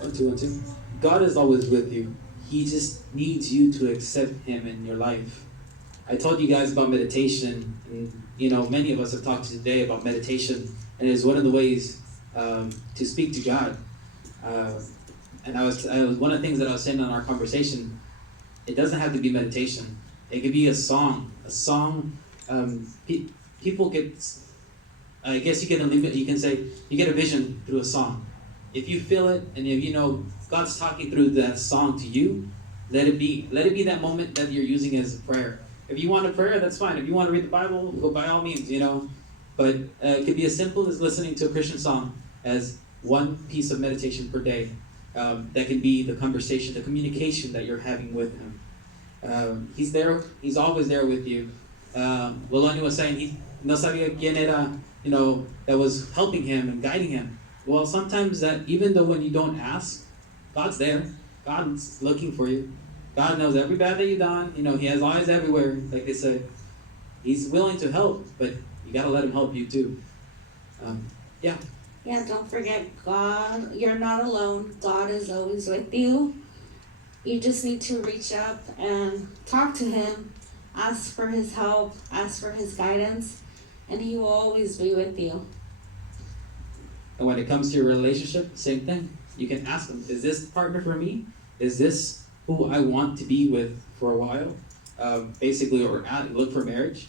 One, two, one, two. God is always with you. He just needs you to accept Him in your life. I told you guys about meditation, and many of us have talked today about meditation, and it's one of the ways to speak to God. And I was one of the things that I was saying in our conversation. It doesn't have to be meditation. It could be a song. A song. People get. I guess you get a limit. You can say you get a vision through a song. If you feel it, and if God's talking through that song to you, let it be. Let it be that moment that you're using as a prayer. If you want a prayer, that's fine. If you want to read the Bible, go by all means. But it could be as simple as listening to a Christian song as one piece of meditation per day. That can be the conversation, the communication that you're having with Him. He's there. He's always there with you. Bologna was saying he no sabía quién era, that was helping him and guiding him. Well, sometimes that, even though when you don't ask, God's there. God's looking for you. God knows every bad that you've done. He has eyes everywhere, like they say. He's willing to help, but you got to let Him help you too. Yeah. Yeah, don't forget God. You're not alone. God is always with you. You just need to reach up and talk to Him. Ask for His help. Ask for His guidance. And He will always be with you. And when it comes to your relationship, same thing. You can ask Him, is this the partner for me? Is this who I want to be with for a while? Basically, or look for marriage.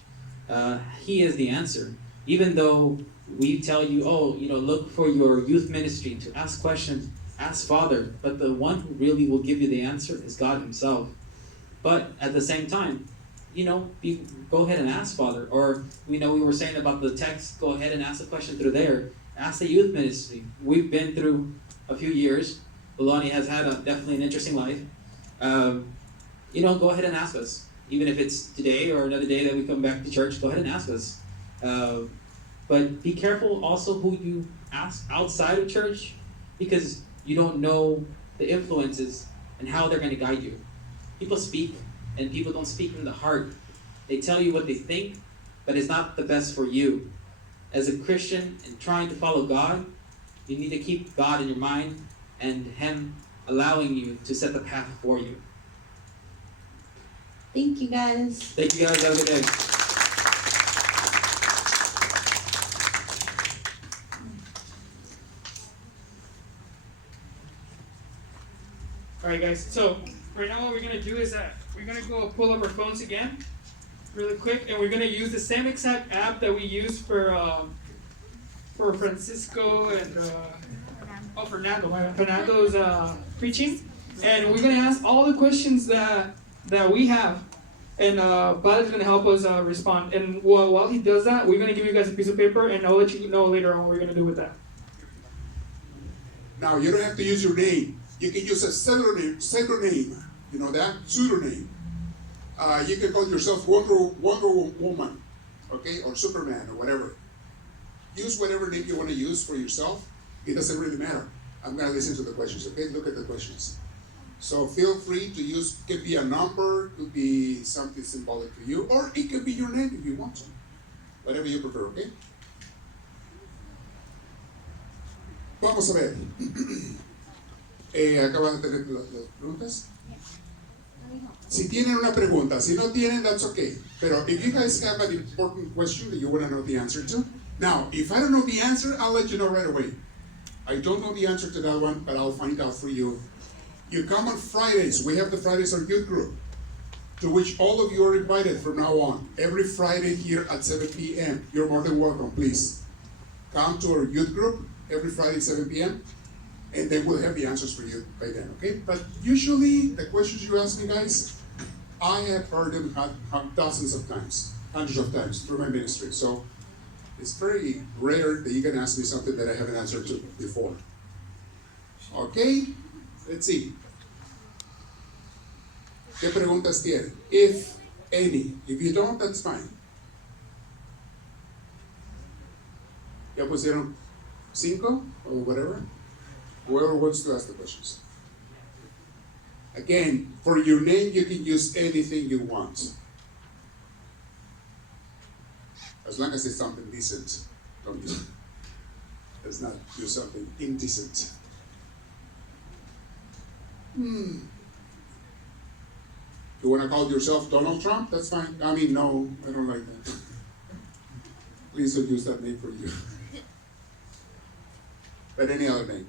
He is the answer. Even though we tell you, look for your youth ministry to ask questions, ask Father. But the one who really will give you the answer is God Himself. But at the same time, go ahead and ask Father. Or, we were saying about the text, go ahead and ask a question through there. Ask the youth ministry. We've been through a few years. Bologna has had definitely an interesting life. Go ahead and ask us. Even if it's today or another day that we come back to church, go ahead and ask us. But be careful also who you ask outside of church, because you don't know the influences and how they're going to guide you. People speak, and people don't speak from the heart. They tell you what they think, but it's not the best for you. As a Christian and trying to follow God, you need to keep God in your mind and Him allowing you to set the path for you. Thank you, guys. Thank you, guys. Have a good day. Alright guys, so right now what we're going to do is we're going to go pull up our phones again really quick, and we're going to use the same exact app that we used for Francisco and Fernando's preaching, and we're going to ask all the questions that we have, and Padre is going to help us respond. And while he does that, we're going to give you guys a piece of paper, and I'll let you know later on what we're going to do with that. Now, you don't have to use your name. You can use a pseudonym, you know that? Pseudonym. You can call yourself Wonder Woman, okay? Or Superman, or whatever. Use whatever name you want to use for yourself. It doesn't really matter. I'm going to listen to the questions, okay? Look at the questions. So feel free to use, it could be a number, could be something symbolic to you, or it could be your name if you want to. Whatever you prefer, okay? Vamos a ver. ¿Acaban de tener las preguntas? Si tienen una pregunta, si no tienen, that's okay. Pero if you guys have an important question that you want to know the answer to, now, if I don't know the answer, I'll let you know right away. I don't know the answer to that one, but I'll find out for you. You come on Fridays. We have the Fridays our youth group, to which all of you are invited from now on. Every Friday here at 7 p.m. You're more than welcome, please. Come to our youth group every Friday, 7 p.m. And then we'll have the answers for you by then, okay? But usually, the questions you ask me, guys, I have heard them dozens of times, hundreds of times through my ministry. So it's very rare that you can ask me something that I haven't answered to before. Okay? Let's see. ¿Qué preguntas tienen? If any. If you don't, that's fine. ¿Ya pusieron 5 or whatever? Whoever wants to ask the questions. Again, for your name, you can use anything you want. As long as it's something decent. Don't use it. Let's not do something indecent. You want to call yourself Donald Trump? That's fine. I mean, no, I don't like that. Please don't use that name for you. But any other name?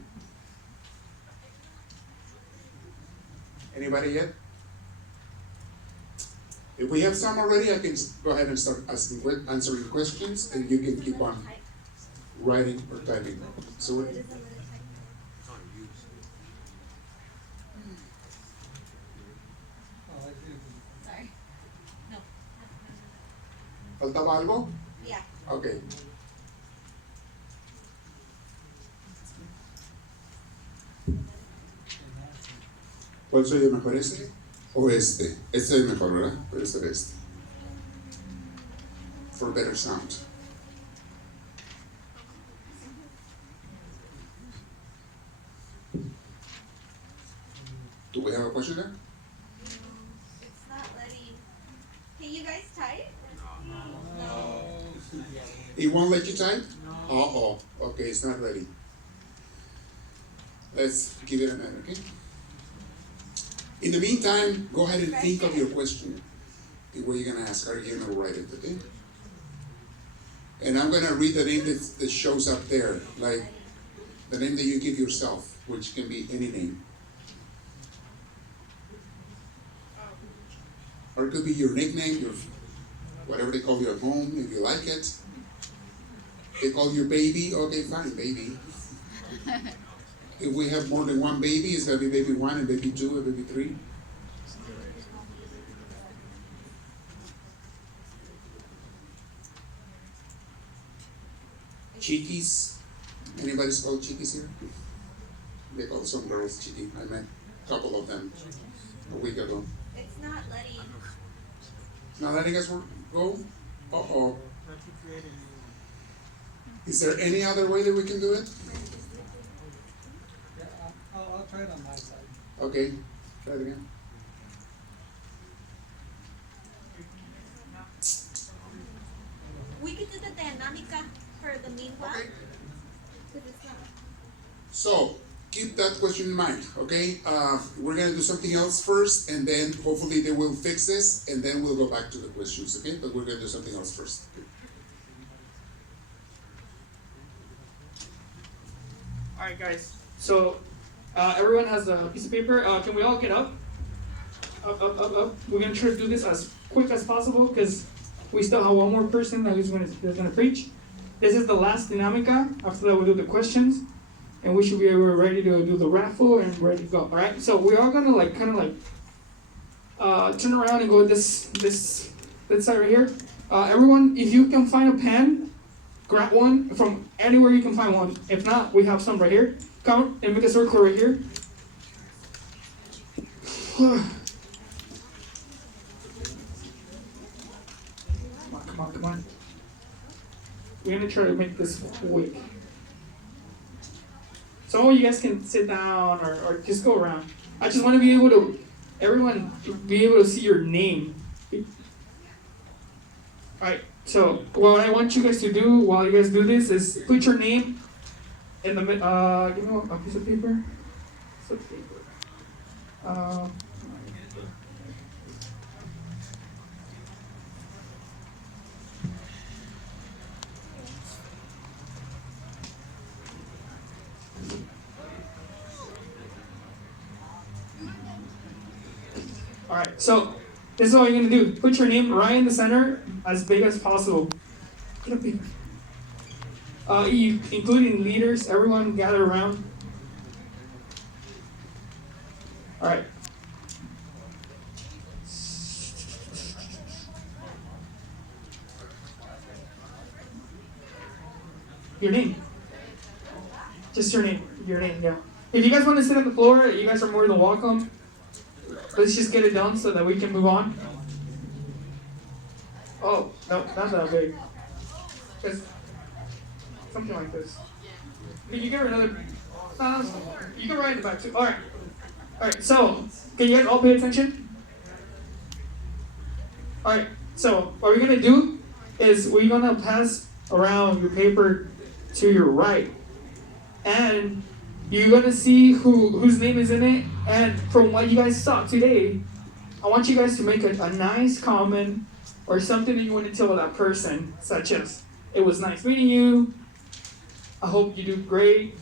Anybody yet? If we have some already, I can go ahead and start answering questions, and you can keep on writing or typing. So Sorry. No. ¿faltaba algo? Yeah. Okay. ¿Cuál se oye mejor, este o este? Este se oye mejor, ¿verdad? Puede ser este. For better sound. Do we have a question there? It's not letting. Can you guys type? No. It won't let you type? No. Uh-oh. Okay, it's not ready. Let's give it a minute, okay? In the meantime, go ahead and think of your question. What you're going to ask. Are you going to write it, okay? And I'm going to read the name that shows up there, like the name that you give yourself, which can be any name. Or it could be your nickname, your whatever they call you at home, if you like it. They call you baby, okay, fine, baby. If we have more than one baby, it's gonna be baby 1 and baby 2 and baby 3. Chiquis. Anybody's called chiquis here? They call some girls chiqui. I met a couple of them a week ago. It's not letting. Not letting us go? Uh-oh. Is there any other way that we can do it? Yeah, I'll try it on my side. Okay, try it again. We could do the dinámica for the meanwhile. Okay. 'Cause it's not. So, keep that question in mind, okay? We're gonna do something else first, and then hopefully they will fix this, and then we'll go back to the questions, okay? But we're gonna do something else first. Okay? All right, guys. So everyone has a piece of paper. Can we all get up? Up. We're gonna try to do this as quick as possible because we still have one more person that's gonna preach. This is the last dinámica. After that, we'll do the questions, and we should be ready to do the raffle and ready to go. All right. So we are gonna turn around and go this side right here. Everyone, if you can find a pen, grab one from anywhere you can find one. If not, we have some right here. Come and make a circle right here. Come on. We're gonna try to make this quick. Some of you guys can sit down or just go around. I just want to be able to, everyone be able to see your name. Alright, so what I want you guys to do while you guys do this is put your name in the give me a piece of paper. Alright, so this is what you're gonna do. Put your name right in the center, as big as possible. Get a paper. Including leaders, everyone gather around. Alright. Your name. Just your name. Your name, yeah. If you guys want to sit on the floor, you guys are more than welcome. Let's just get it done so that we can move on. Oh, no, not that big. Just something like this. Can you get another? You can write in the back too. Alright, so, can you guys all pay attention? Alright, so what we're gonna do is we're gonna pass around your paper to your right. And you're gonna see whose name is in it, and from what you guys saw today, I want you guys to make a nice comment or something that you want to tell that person, such as, it was nice meeting you, I hope you do great,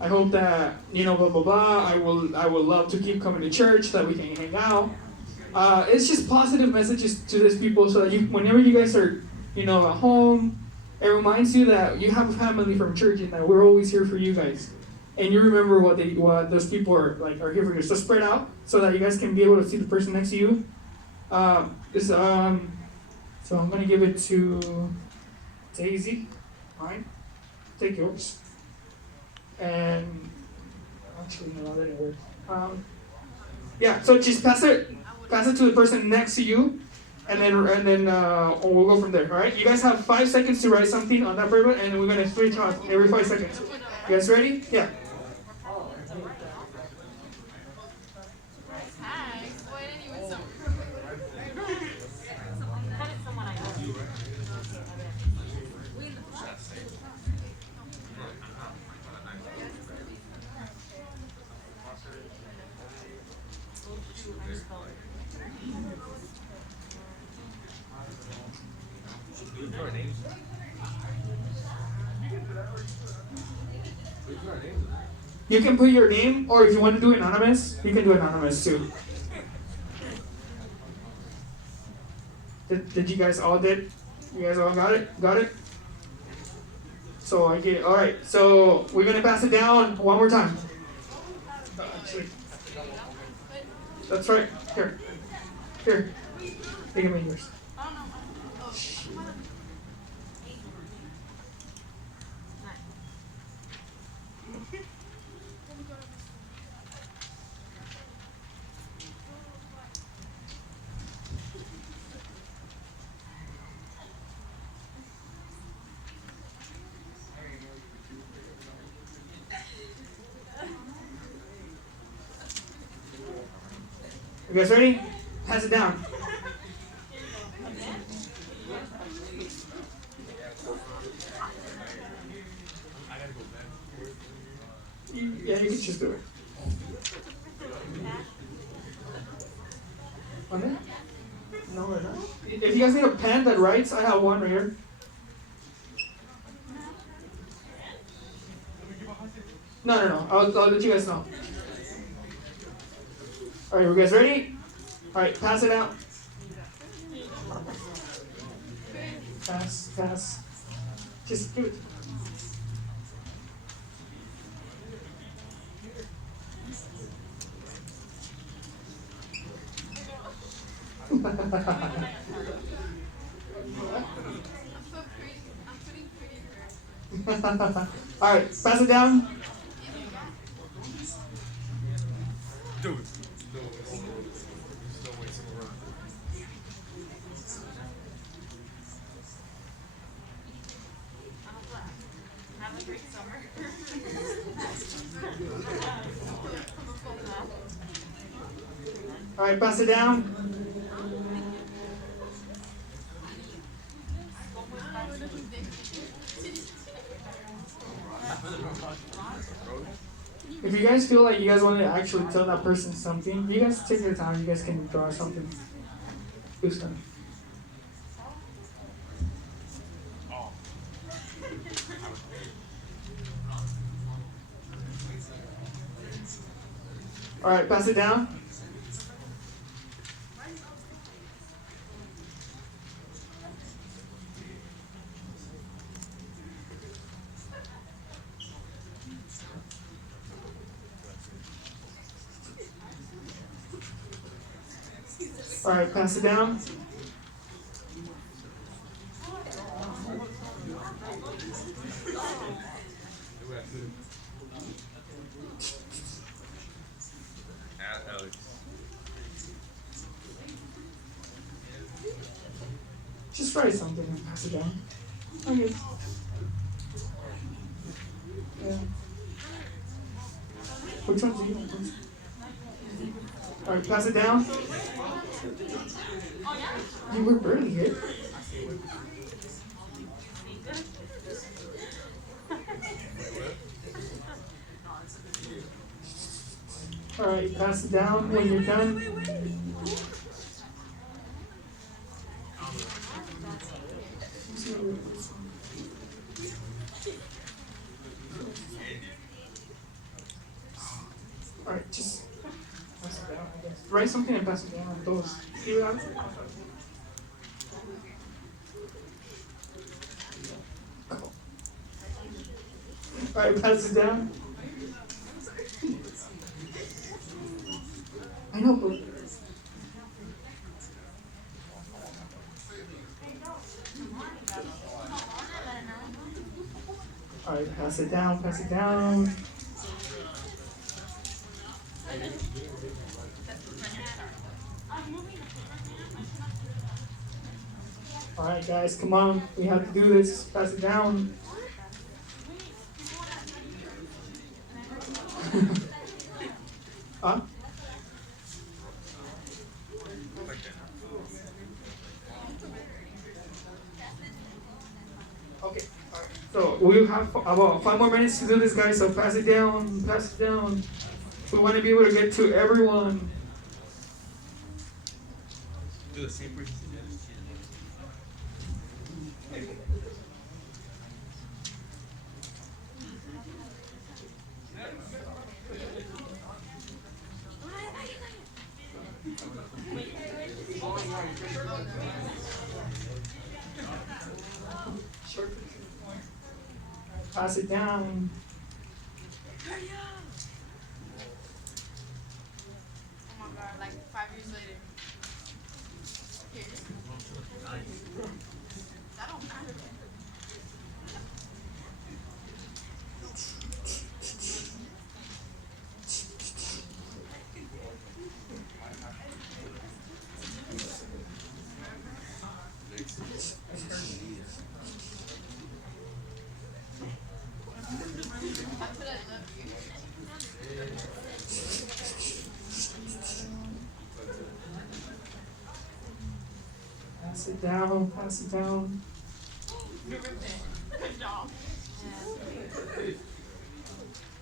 I hope that, blah, blah, blah, I will love to keep coming to church so that we can hang out. It's just positive messages to these people so that whenever you guys are, at home, it reminds you that you have a family from church and that we're always here for you guys. And you remember what those people are here for you. So spread out so that you guys can be able to see the person next to you. So I'm gonna give it to Daisy. All right, take yours. And actually, no, that didn't work. Yeah, so just pass it to the person next to you, and then we'll go from there. All right, you guys have 5 seconds to write something on that paper, and we're gonna switch on every 5 seconds. You guys ready? Yeah. You can put your name, or if you want to do anonymous, you can do anonymous too. Did you guys all did? You guys all got it? Got it? So I get all right. So we're gonna pass it down one more time. Actually, that's right. Here. Take it yours. You guys ready? Pass it down. Yeah, you can just do it. Okay? No, we're not. If you guys need a pen that writes, I have one right here. No. I'll let you guys know. All right, you guys ready? All right, pass it out. Pass. Just do it. All right, pass it down. All right, pass it down. If you guys feel like you guys want to actually tell that person something, you guys take your time. You guys can draw something. Who's done? All right, pass it down. All right, pass it down. Just write something and pass it down. Okay. Yeah. Which one do you want? All right, pass it down. You were barely hit. All right, pass it down when you're done. All right, just pass it down. I guess. Write something and pass it down. Those. See what happens? All right, pass it down. I know, but all right, pass it down, pass it down. All right, guys, come on. We have to do this. Pass it down. Huh? Okay. All right. So we have about 5 more minutes to do this, guys. So pass it down. Pass it down. We want to be able to get to everyone. Do the same procedure. Pass it down. Oh my god, like 5 years later. Here. That don't matter. Pass it down. Pass it down. Good job.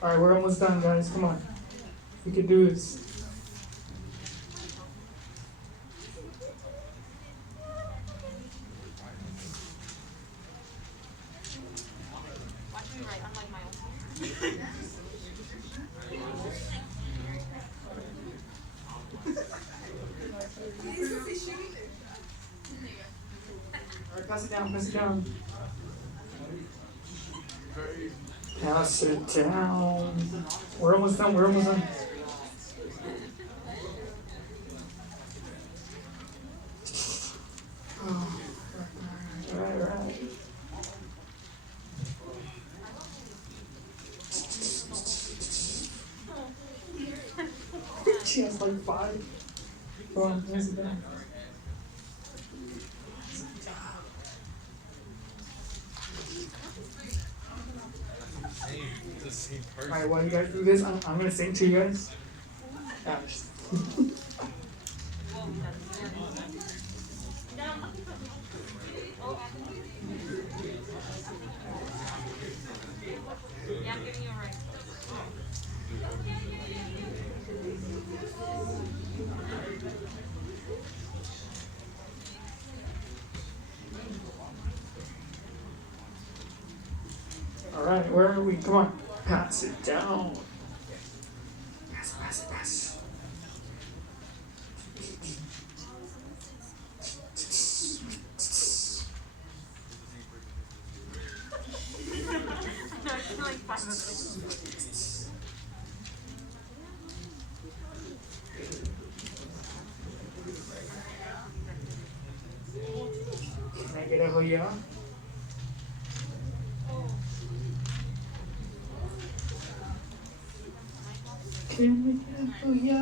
All right, we're almost done, guys. Come on. We can do this. Watch me write, unlike my own. All right, pass it down. Pass it down. Pass it down. We're almost done. We're almost done. Oh, right. She has like 5. Go on, pass it down. The same person. Alright, while you guys do this, I'm gonna sing to you guys. Yeah, just- Yeah, I'm giving you a ring. Alright, where are we? Come on. Pass it down. Pass. No, it's like 5 minutes. Can I get a hoya? Can we get a hoya?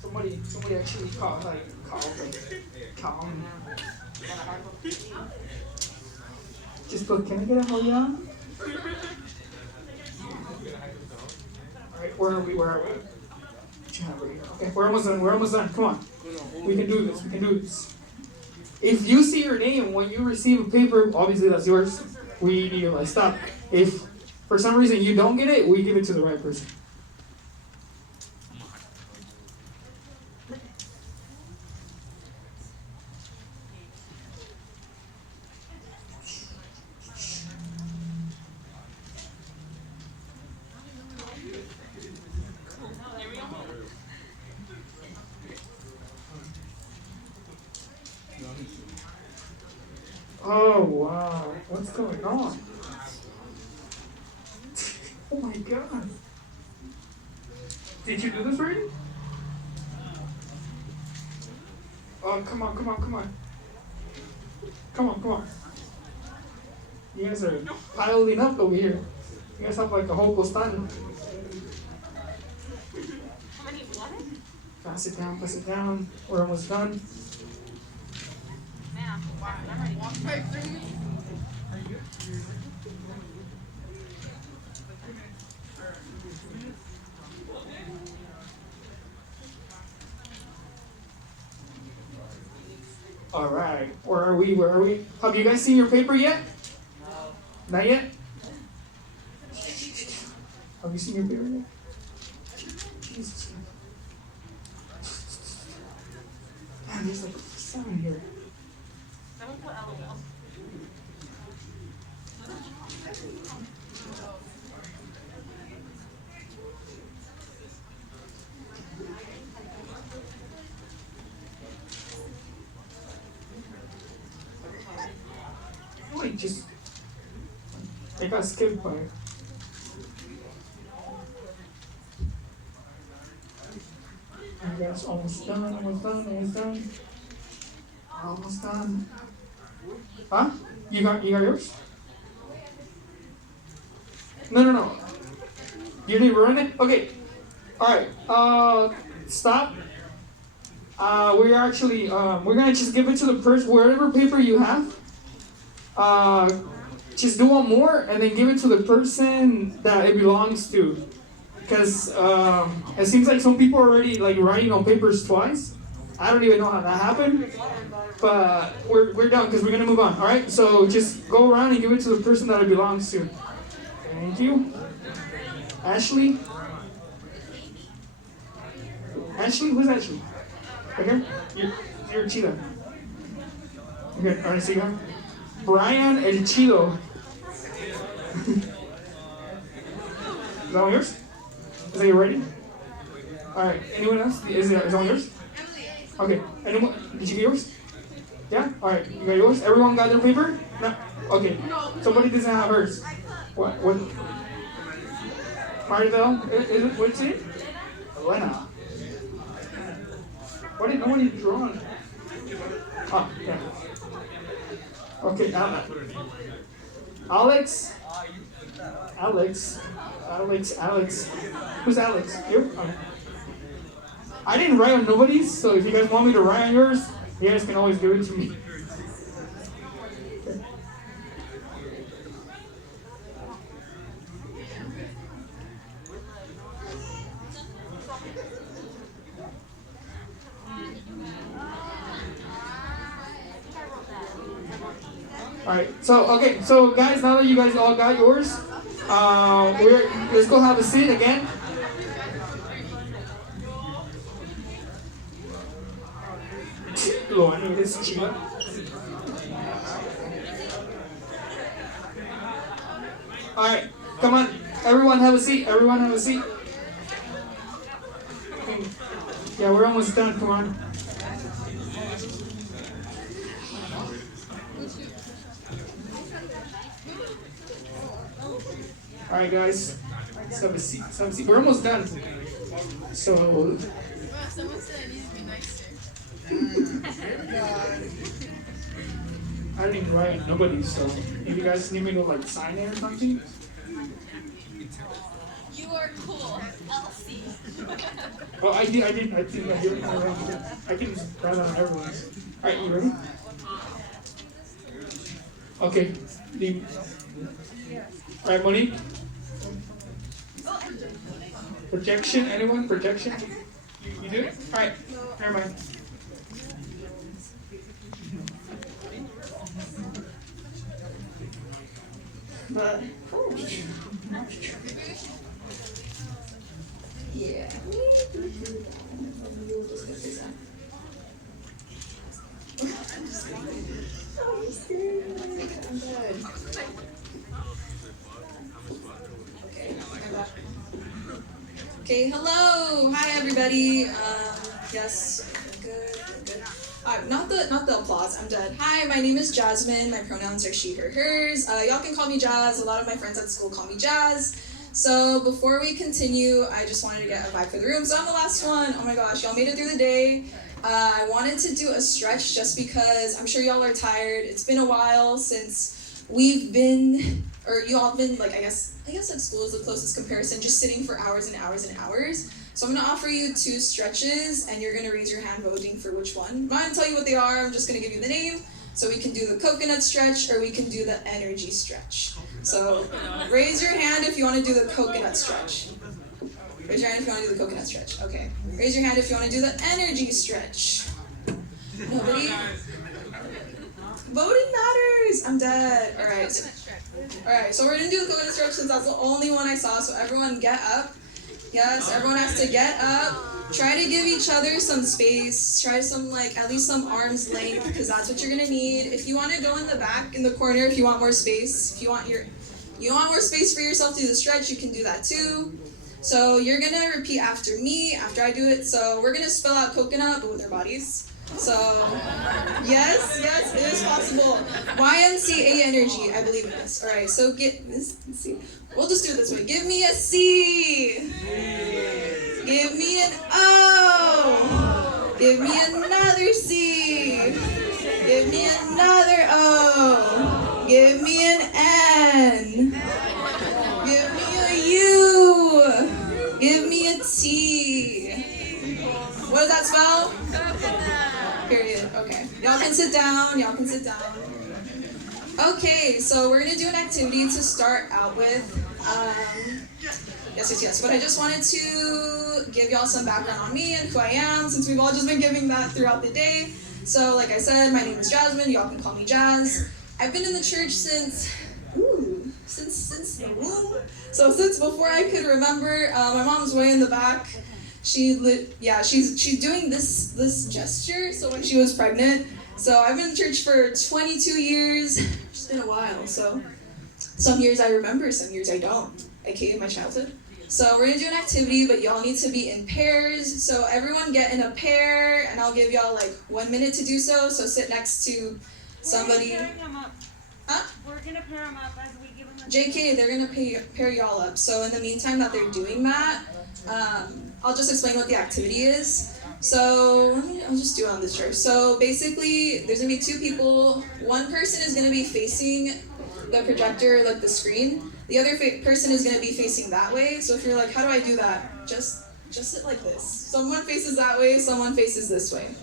Somebody actually called me. Just put, can I get a hoya? Alright, where are we? Okay, we're almost done. Come on. We can do this. If you see your name when you receive a paper, obviously that's yours. We need to like stop. If for some reason you don't get it, we give it to the right person. Oh wow, what's going on? Oh my god. Did you do this already? Oh, come on. Come on. You guys are piling up over here. You guys have like a whole postal. How many what? Pass it down. We're almost done. Man, I'm ready to walk right through me. All right. Where are we? Have you guys seen your paper yet? No. Not yet? Have you seen your paper yet? Jesus. Man, there's like 7 here. Someone put LOL. Wait, just I got skipped by it. I guess almost done. Huh? You got yours? No. You didn't run it? Okay. Alright. Stop. We're actually we're gonna just give it to the person wherever paper you have. Just do one more and then give it to the person that it belongs to. Because it seems like some people are already like writing on papers twice. I don't even know how that happened. But we're done because we're gonna move on. Alright, so just go around and give it to the person that it belongs to. Thank you. Ashley? Who's Ashley? Okay? You're Cheetah. Okay, alright, so you got Brian El Chido. Is that one yours? Is that your writing? Alright, anyone else? Is that one yours? Okay, anyone? Did you get yours? Yeah? Alright, you got yours? Everyone got their paper? No? Okay, somebody doesn't have hers. What? Maribel? Is it? What's it? Elena. Why didn't no one draw on it? Oh, yeah. Okay, Alex. Who's Alex? You? Okay. I didn't write on nobody's, so if you guys want me to write on yours, you guys can always give it to me. Okay. Alright, so guys, now that you guys all got yours, let's go have a seat again. Alright, come on, everyone have a seat, Yeah, we're almost done, come on. Alright guys, let's have a seat. We're almost done. So Someone said it needs to be nicer. I didn't even write nobody, so if you guys need me to like sign it or something. You are cool. Elsie. Oh, I did. I can write on everyone's. Alright, you ready? Okay. Alright, Monique. Projection, anyone? Projection? You do it? Alright, never mind. but yeah. I'm good. Okay, hello, hi everybody. Yes, good. Not the applause. I'm dead. Hi, my name is Jasmine. My pronouns are she, her, hers. Y'all can call me Jazz. A lot of my friends at school call me Jazz. So before we continue, I just wanted to get a vibe for the room. So I'm the last one. Oh my gosh, y'all made it through the day. I wanted to do a stretch just because I'm sure y'all are tired. It's been a while since we've been, or you all been, like, I guess at school is the closest comparison, just sitting for hours and hours and hours. So I'm gonna offer you 2 stretches, and you're gonna raise your hand voting for which one. I'm not gonna tell you what they are, I'm just gonna give you the name. So we can do the coconut stretch, or we can do the energy stretch. So raise your hand if you wanna do the coconut stretch. Raise your hand if you wanna do the coconut stretch, okay. Raise your hand if you wanna do the energy stretch. Nobody? Voting matters, I'm dead. Alright, so we're gonna do the coconut stretch since that's the only one I saw, so everyone get up. Yes, everyone has to get up. Try to give each other some space. Try some, at least some arm's length, because that's what you're gonna need. If you want to go in the back, in the corner, if you want more space, if you want more space for yourself to do the stretch, you can do that too. So you're gonna repeat after me, after I do it. So we're gonna spell out coconut, but with our bodies. So, yes, it is possible. YMCA energy, I believe in this. All right, so get this. Let's see. We'll just do it this way. Give me a C. Give me an O. Give me another C. Give me another O. Give me an N. Give me a U. Give me a T. What does that spell? Period. Okay. Y'all can sit down. Okay, so we're going to do an activity to start out with. Yes. But I just wanted to give y'all some background on me and who I am, since we've all just been giving that throughout the day. So like I said, my name is Jasmine. Y'all can call me Jazz. I've been in the church since the womb. So since before I could remember. My mom's way in the back. She's doing this gesture, so when she was pregnant. So I've been in church for 22 years. It's been a while, so some years I remember, some years I don't, aka my childhood. So we're gonna do an activity, but y'all need to be in pairs. So everyone get in a pair, and I'll give y'all 1 minute to do so. So sit next to somebody. We're pairing them up. Huh? We're gonna pair them up as we give them the JK, they're gonna pair y'all up. So in the meantime that they're doing that, I'll just explain what the activity is. So I'll just do it on this chart. So basically, there's gonna be 2 people. One person is gonna be facing the projector, the screen. The other person is gonna be facing that way. So if you're like, how do I do that? Just sit like this. Someone faces that way, someone faces this way.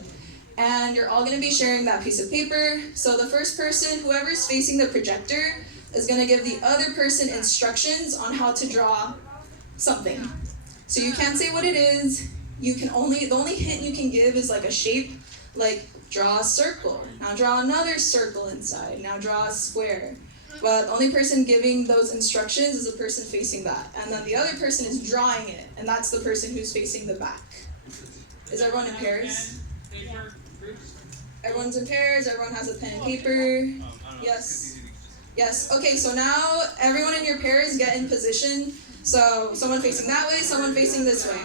And you're all gonna be sharing that piece of paper. So the first person, whoever's facing the projector, is gonna give the other person instructions on how to draw something. So you can't say what it is. The only hint you can give is a shape, draw a circle. Now draw another circle inside. Now draw a square. But the only person giving those instructions is the person facing that. And then the other person is drawing it, and that's the person who's facing the back. Is everyone in pairs? Everyone's in pairs, everyone has a pen and paper. Yes. Okay, so now everyone in your pairs get in position. So someone facing that way, someone facing this way.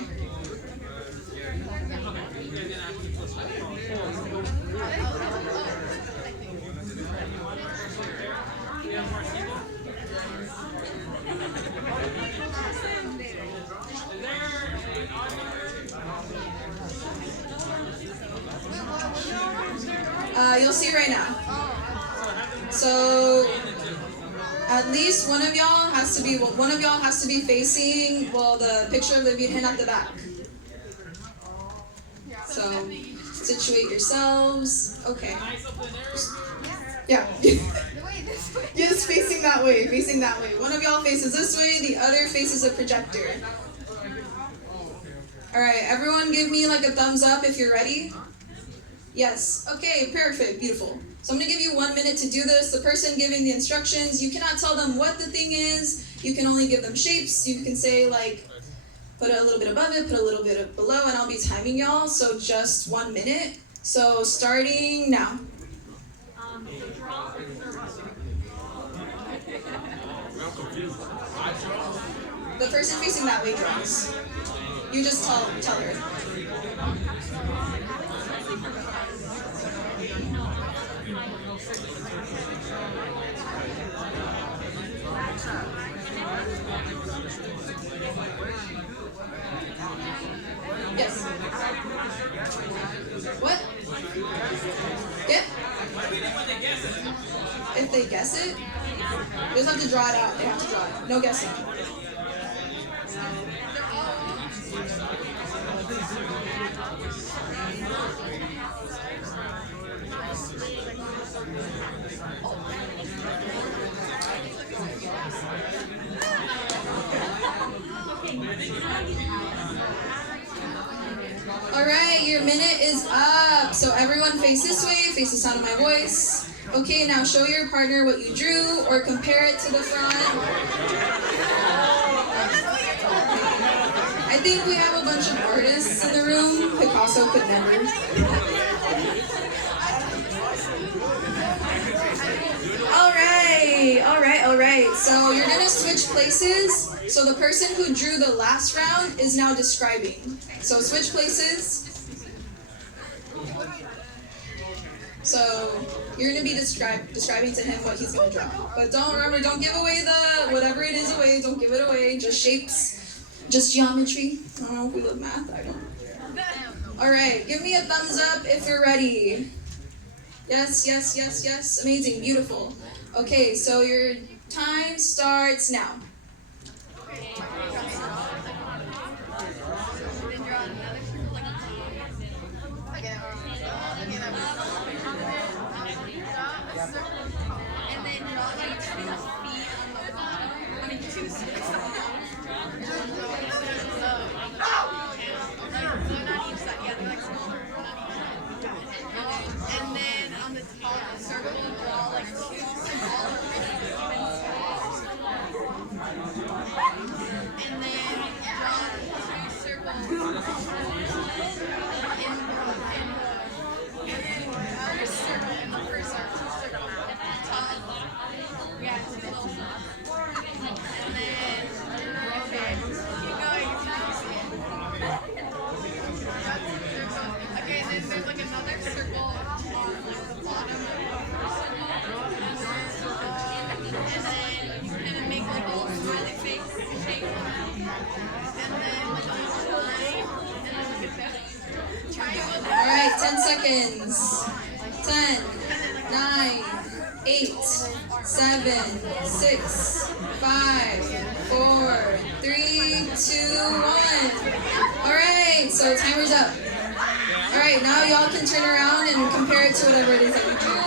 You'll see right now. So at least one of y'all has to be facing the picture of the Virgen at the back. So situate yourselves. Okay. Yeah. Just facing that way. One of y'all faces this way, the other faces a projector. Alright, everyone give me a thumbs up if you're ready. Yes. Okay, perfect. Beautiful. So I'm going to give you 1 minute to do this. The person giving the instructions, you cannot tell them what the thing is. You can only give them shapes. You can say like, put it a little bit above it, put a little bit below, and I'll be timing y'all. So just 1 minute. So starting now. The person facing that way draws. You just tell her. Yes. What? Yeah? If they guess it, they just have to draw it out. They have to draw it. No guessing. All right, your minute is up. So everyone face this way, face the sound of my voice. Okay, now show your partner what you drew or compare it to the front. I think we have a bunch of artists in the room. Picasso could never. All right. So you're gonna switch places. So the person who drew the last round is now describing. So switch places. So you're gonna be describing to him what he's gonna draw. But don't give away the whatever it is away. Don't give it away. Just shapes, just geometry. I don't know if we love math. I don't. All right, give me a thumbs up if you're ready. Yes. Amazing, beautiful. Okay, so your time starts now. All right, 10 seconds. 10, 9, 8, 7, 6, 5, 4, 3, 2, 1. All right, so timer's up. All right, now y'all can turn around and compare it to whatever it is that you drew.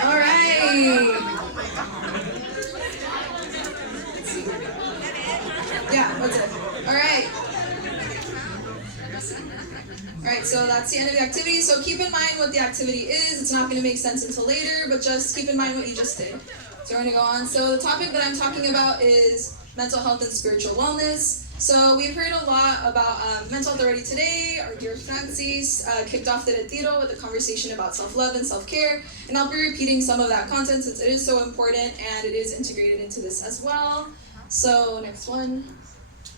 All right. Yeah, that's it. All right. All right, so that's the end of the activity. So keep in mind what the activity is. It's not going to make sense until later, but just keep in mind what you just did. So we're going to go on. So the topic that I'm talking about is mental health and spiritual wellness. So we've heard a lot about mental health already today. Our dear Francis kicked off the retiro with a conversation about self-love and self-care. And I'll be repeating some of that content since it is so important and it is integrated into this as well. So next one.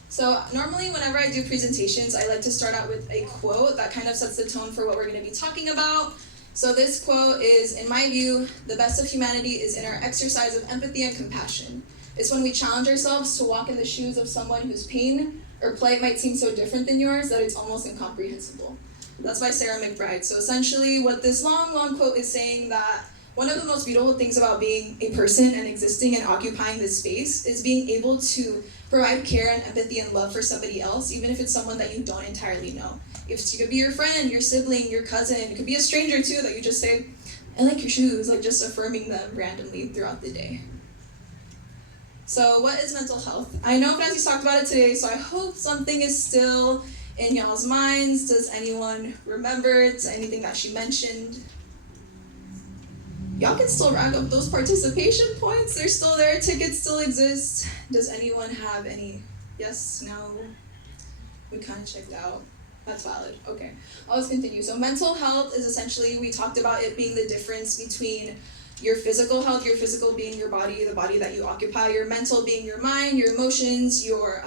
So normally whenever I do presentations, I like to start out with a quote that kind of sets the tone for what we're going to be talking about. So this quote is, in my view, the best of humanity is in our exercise of empathy and compassion. It's when we challenge ourselves to walk in the shoes of someone whose pain or plight might seem so different than yours that it's almost incomprehensible. That's by Sarah McBride. So essentially what this long quote is saying that one of the most beautiful things about being a person and existing and occupying this space is being able to provide care and empathy and love for somebody else, even if it's someone that you don't entirely know. It could be your friend, your sibling, your cousin. It could be a stranger too that you just say, I like your shoes, like just affirming them randomly throughout the day. So what is mental health? I know Francis talked about it today, so I hope something is still in y'all's minds. Does anyone remember anything that she mentioned? Y'all can still rack up those participation points. They're still there. Tickets still exist. Does anyone have any? Yes? No? We kind of checked out. That's valid. Okay. I'll just continue. So mental health is essentially, we talked about it being the difference between your physical health, your physical being your body, the body that you occupy, your mental being your mind, your emotions, your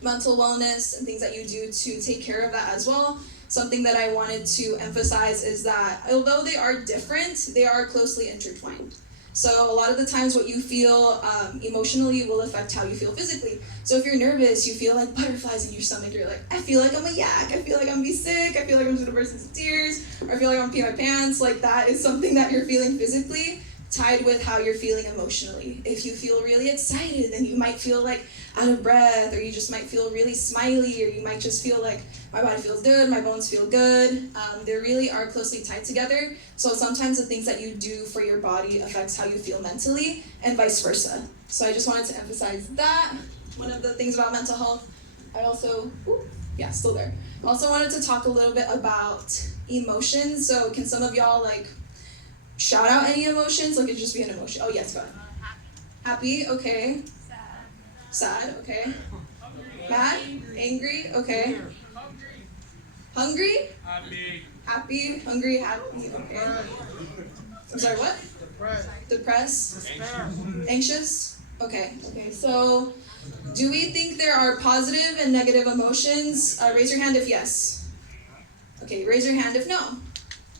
mental wellness, and things that you do to take care of that as well. Something that I wanted to emphasize is that although they are different, they are closely intertwined. So a lot of the times what you feel emotionally will affect how you feel physically. So if you're nervous, you feel like butterflies in your stomach. You're like, I feel like I'm a yak. I feel like I'm gonna be sick. I feel like I'm gonna burst into tears. Or I feel like I'm gonna pee my pants. Like that is something that you're feeling physically tied with how you're feeling emotionally. If you feel really excited, then you might feel like out of breath, or you just might feel really smiley, or you might just feel like my body feels good, my bones feel good. They really are closely tied together. So sometimes the things that you do for your body affects how you feel mentally, and vice versa. So I just wanted to emphasize that. One of the things about mental health, I also, still there. I also wanted to talk a little bit about emotions. So can some of y'all shout out any emotions? It could just be an emotion. Oh yes, go ahead. Happy, okay. Sad, okay. Mad, angry, okay. Hungry? Happy, hungry, happy, okay. I'm sorry, what? Depressed. Anxious? Okay. So, do we think there are positive and negative emotions? Raise your hand if yes. Okay, raise your hand if no.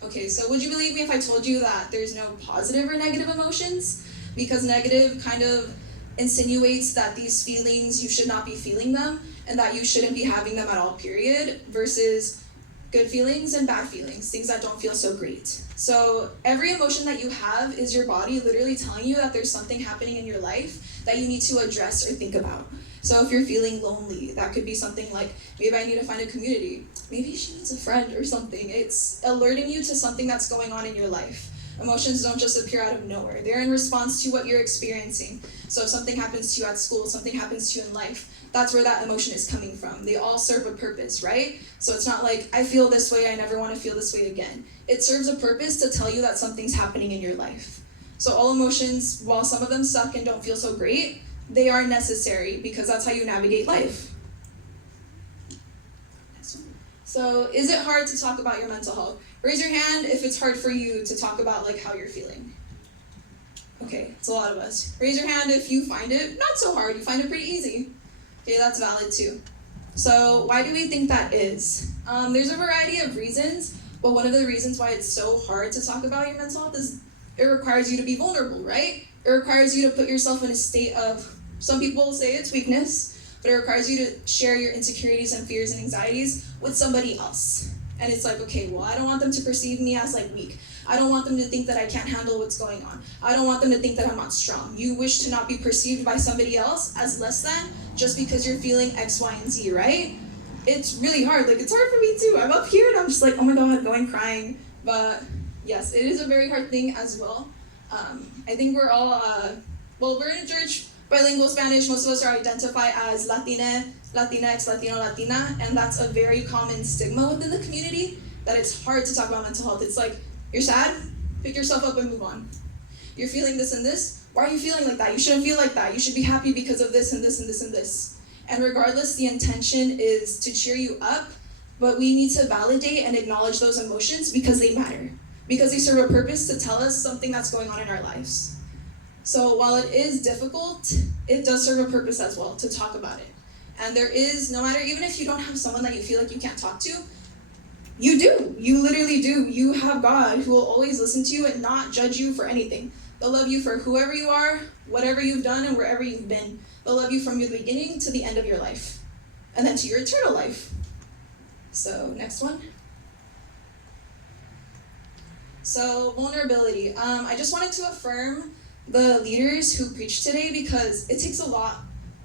Okay, so would you believe me if I told you that there's no positive or negative emotions? Because negative kind of insinuates that these feelings, you should not be feeling them, and that you shouldn't be having them at all, period, versus good feelings and bad feelings, things that don't feel so great. So every emotion that you have is your body literally telling you that there's something happening in your life that you need to address or think about. So if you're feeling lonely, that could be something like, maybe I need to find a community. Maybe she needs a friend or something. It's alerting you to something that's going on in your life. Emotions don't just appear out of nowhere. They're in response to what you're experiencing. So if something happens to you at school, something happens to you in life, that's where that emotion is coming from. They all serve a purpose, right? So it's not like, I feel this way, I never want to feel this way again. It serves a purpose to tell you that something's happening in your life. So all emotions, while some of them suck and don't feel so great, they are necessary because that's how you navigate life. So is it hard to talk about your mental health? Raise your hand if it's hard for you to talk about how you're feeling. Okay, it's a lot of us. Raise your hand if you find it not so hard, you find it pretty easy. Okay, that's valid too. So why do we think that is? There's a variety of reasons, but one of the reasons why it's so hard to talk about your mental health is it requires you to be vulnerable, right? It requires you to put yourself in a state of, some people say it's weakness, but it requires you to share your insecurities and fears and anxieties with somebody else. And it's like, okay, well, I don't want them to perceive me as weak. I don't want them to think that I can't handle what's going on. I don't want them to think that I'm not strong. You wish to not be perceived by somebody else as less than just because you're feeling X, Y, and Z, right? It's really hard. It's hard for me too. I'm up here and I'm just oh my God, going crying. But yes, it is a very hard thing as well. I think we're all, we're in church, bilingual Spanish. Most of us are identified as Latina, Latinx, Latino, Latina, and that's a very common stigma within the community, that it's hard to talk about mental health. It's you're sad, pick yourself up and move on. You're feeling this and this, why are you feeling like that? You shouldn't feel like that. You should be happy because of this and this and this and this. And regardless, the intention is to cheer you up, but we need to validate and acknowledge those emotions because they matter, because they serve a purpose to tell us something that's going on in our lives. So while it is difficult, it does serve a purpose as well to talk about it. And there is, no matter, even if you don't have someone that you feel like you can't talk to, you do. You literally do. You have God who will always listen to you and not judge you for anything. They'll love you for whoever you are, whatever you've done, and wherever you've been. They'll love you from the beginning to the end of your life, and then to your eternal life. So, next one. So, vulnerability. I just wanted to affirm the leaders who preached today because it takes a lot,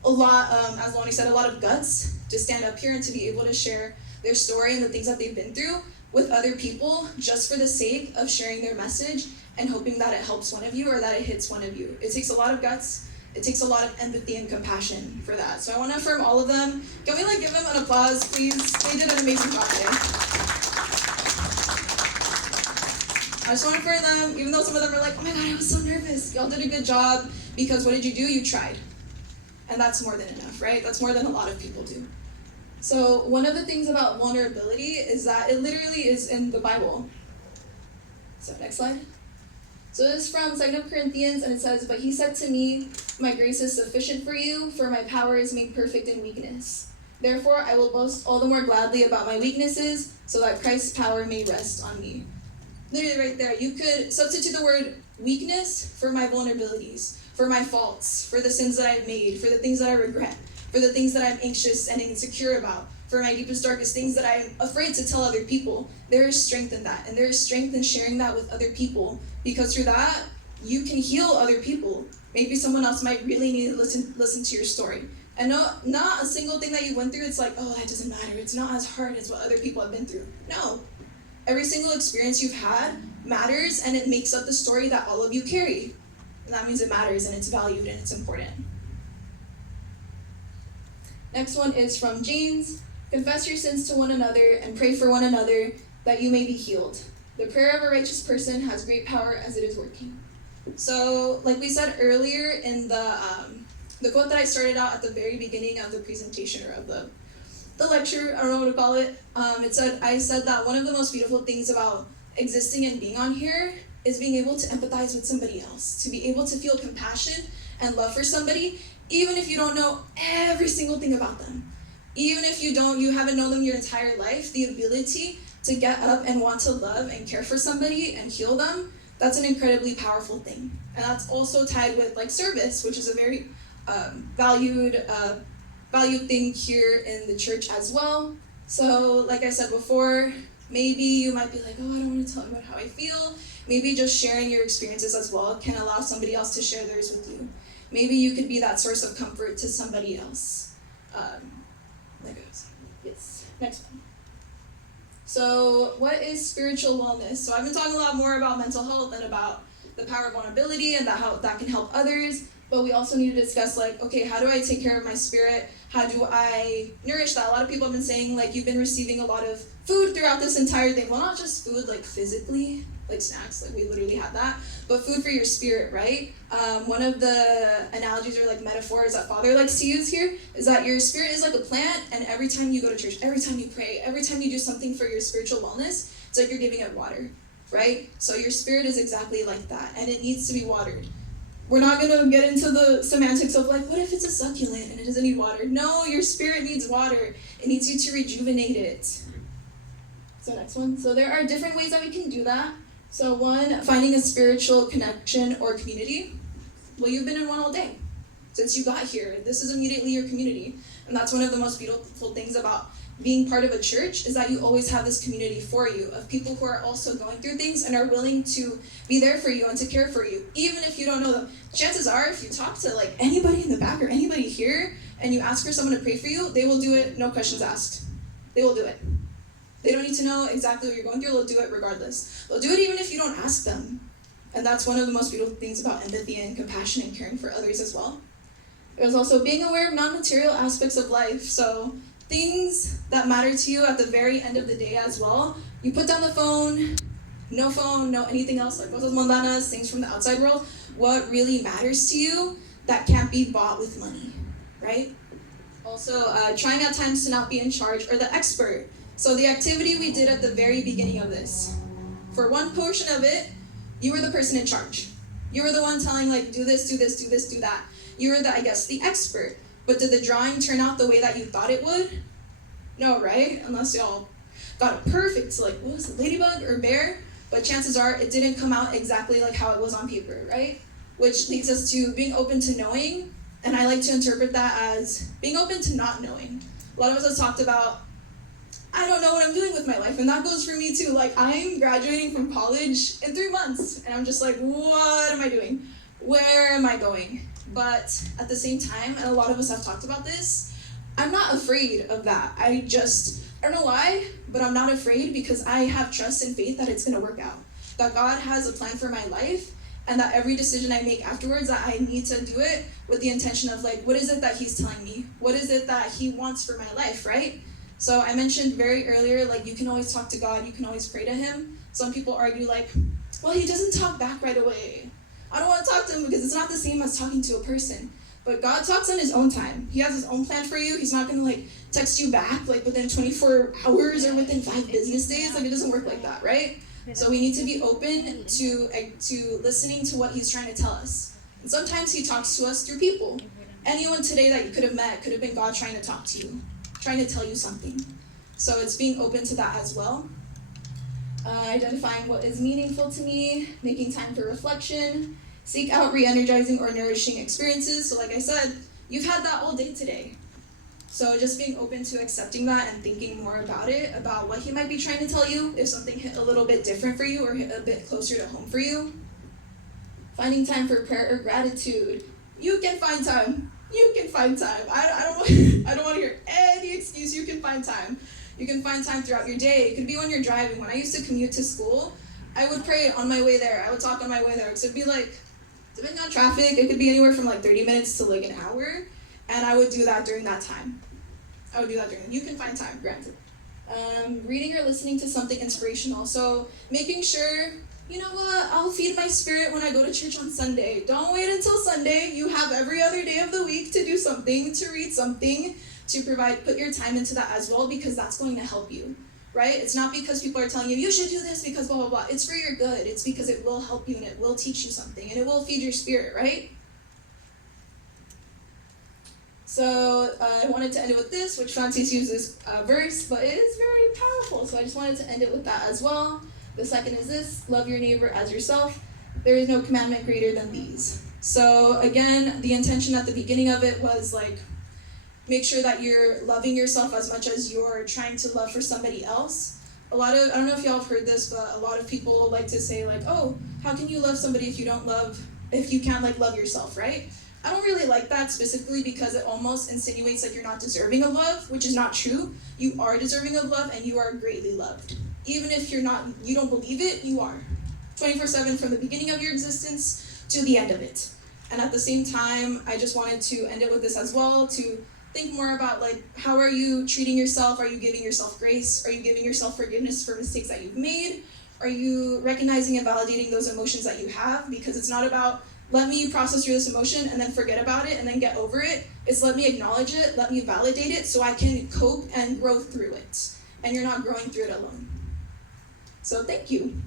as Lonnie said, a lot of guts to stand up here and to be able to share their story and the things that they've been through with other people just for the sake of sharing their message and hoping that it helps one of you or that it hits one of you. It takes a lot of guts It takes a lot of empathy and compassion for that. So I want to affirm all of them. Can we give them an applause, please? They did an amazing job today. I just want to affirm them, even though some of them are like, oh my God, I was so nervous. Y'all did a good job, because what did you do? You tried. And that's more than enough, right? That's more than a lot of people do. So one of the things about vulnerability is that it literally is in the Bible. So next slide. So this is from 2 Corinthians, and it says, "But he said to me, my grace is sufficient for you, for my power is made perfect in weakness. Therefore, I will boast all the more gladly about my weaknesses, so that Christ's power may rest on me." Literally right there, you could substitute the word weakness for my vulnerabilities, for my faults, for the sins that I've made, for the things that I regret, for the things that I'm anxious and insecure about, for my deepest, darkest things that I'm afraid to tell other people. There is strength in that, and there is strength in sharing that with other people, because through that, you can heal other people. Maybe someone else might really need to listen to your story. And not a single thing that you went through, it's like, oh, that doesn't matter. It's not as hard as what other people have been through. No. Every single experience you've had matters, and it makes up the story that all of you carry. And that means it matters, and it's valued, and it's important. Next one is from James. "Confess your sins to one another and pray for one another that you may be healed. The prayer of a righteous person has great power as it is working." So, like we said earlier in the quote that I started out at the very beginning of the presentation, or of the lecture, I don't know what to call it. I said that one of the most beautiful things about existing and being on here is being able to empathize with somebody else, to be able to feel compassion and love for somebody, even if you don't know every single thing about them. Even if you haven't known them your entire life, the ability to get up and want to love and care for somebody and heal them, that's an incredibly powerful thing. And that's also tied with service, which is a very valued thing here in the church as well. So like I said before, maybe you might be like, oh, I don't want to tell you about how I feel. Maybe just sharing your experiences as well can allow somebody else to share theirs with you. Maybe you could be that source of comfort to somebody else. Yes, next one. So what is spiritual wellness? So I've been talking a lot more about mental health and about the power of vulnerability and how that can help others, but we also need to discuss okay, how do I take care of my spirit? How do I nourish that? A lot of people have been saying you've been receiving a lot of food throughout this entire thing. Well, not just food physically, snacks, we literally had that, but food for your spirit, right? One of the analogies or metaphors that Father likes to use here is that your spirit is like a plant, and every time you go to church, every time you pray, every time you do something for your spiritual wellness, it's like you're giving it water, right? So your spirit is exactly like that, and it needs to be watered. We're not going to get into the semantics of what if it's a succulent and it doesn't need water? No, your spirit needs water. It needs you to rejuvenate it. So next one. So there are different ways that we can do that. So one, finding a spiritual connection or community. Well, you've been in one all day since you got here. This is immediately your community. And that's one of the most beautiful things about being part of a church, is that you always have this community for you of people who are also going through things and are willing to be there for you and to care for you, even if you don't know them. Chances are, if you talk to anybody in the back or anybody here and you ask for someone to pray for you, they will do it, no questions asked. They will do it. They don't need to know exactly what you're going through. They'll do it regardless. They'll do it even if you don't ask them. And that's one of the most beautiful things about empathy and compassion and caring for others as well. There's also being aware of non-material aspects of life. So things that matter to you at the very end of the day as well. You put down the phone, no anything else, cosas mundanas, things from the outside world. What really matters to you that can't be bought with money, right? Also, trying at times to not be in charge or the expert. So the activity we did at the very beginning of this, for one portion of it, you were the person in charge. You were the one telling do this, do this, do this, do that. You were the expert. But did the drawing turn out the way that you thought it would? No, right? Unless y'all got it perfect, what was it, ladybug or bear? But chances are it didn't come out exactly how it was on paper, right? Which leads us to being open to knowing, and I like to interpret that as being open to not knowing. A lot of us have talked about, I don't know what I'm doing with my life, and that goes for me too. I'm graduating from college in 3 months, and I'm just what am I doing? Where am I going? But at the same time, and a lot of us have talked about this, I'm not afraid of that. I don't know why, but I'm not afraid because I have trust and faith that it's going to work out. That God has a plan for my life, and that every decision I make afterwards, that I need to do it with the intention of like, what is it that he's telling me? What is it that he wants for my life, right? So I mentioned very earlier, like you can always talk to God, you can always pray to him. Some people argue like, well, he doesn't talk back right away. I don't want to talk to him because it's not the same as talking to a person. But God talks on his own time. He has his own plan for you. He's not going to like text you back like within 24 hours or within 5 business days. Like it doesn't work like that, right? So we need to be open to listening to what he's trying to tell us. And sometimes he talks to us through people. Anyone today that you could have met could have been God trying to talk to you, trying to tell you something. So it's being open to that as well. Identifying what is meaningful to me, making time for reflection, seek out re-energizing or nourishing experiences. So like I said, you've had that all day today. So just being open to accepting that and thinking more about it, about what he might be trying to tell you, if something hit a little bit different for you or hit a bit closer to home for you. Finding time for prayer or gratitude. You can find time. You can find time. I don't want to hear any excuse. You can find time. You can find time throughout your day. It could be when you're driving. When I used to commute to school, I would pray on my way there. I would talk on my way there. Because it'd be like, depending on traffic, it could be anywhere from like 30 minutes to like an hour. And I would do that during that time. You can find time, granted. Reading or listening to something inspirational. So making sure, you know what, I'll feed my spirit when I go to church on Sunday. Don't wait until Sunday. You have every other day of the week to do something, to read something, to put your time into that as well, because that's going to help you, right? It's not because people are telling you, you should do this because blah, blah, blah. It's for your good. It's because it will help you and it will teach you something and it will feed your spirit, right? So I wanted to end it with this, which Francis uses a verse, but it is very powerful. So I just wanted to end it with that as well. The second is this: love your neighbor as yourself. There is no commandment greater than these. So again, the intention at the beginning of it was like, make sure that you're loving yourself as much as you're trying to love for somebody else. I don't know if y'all have heard this, but a lot of people like to say like, oh, how can you love somebody if you can't like love yourself, right? I don't really like that specifically because it almost insinuates like you're not deserving of love, which is not true. You are deserving of love and you are greatly loved. Even if you don't believe it, you are. 24/7 from the beginning of your existence to the end of it. And at the same time, I just wanted to end it with this as well, to think more about like, how are you treating yourself? Are you giving yourself grace? Are you giving yourself forgiveness for mistakes that you've made? Are you recognizing and validating those emotions that you have? Because it's not about, let me process through this emotion and then forget about it and then get over it. It's let me acknowledge it, let me validate it so I can cope and grow through it. And you're not growing through it alone. So thank you.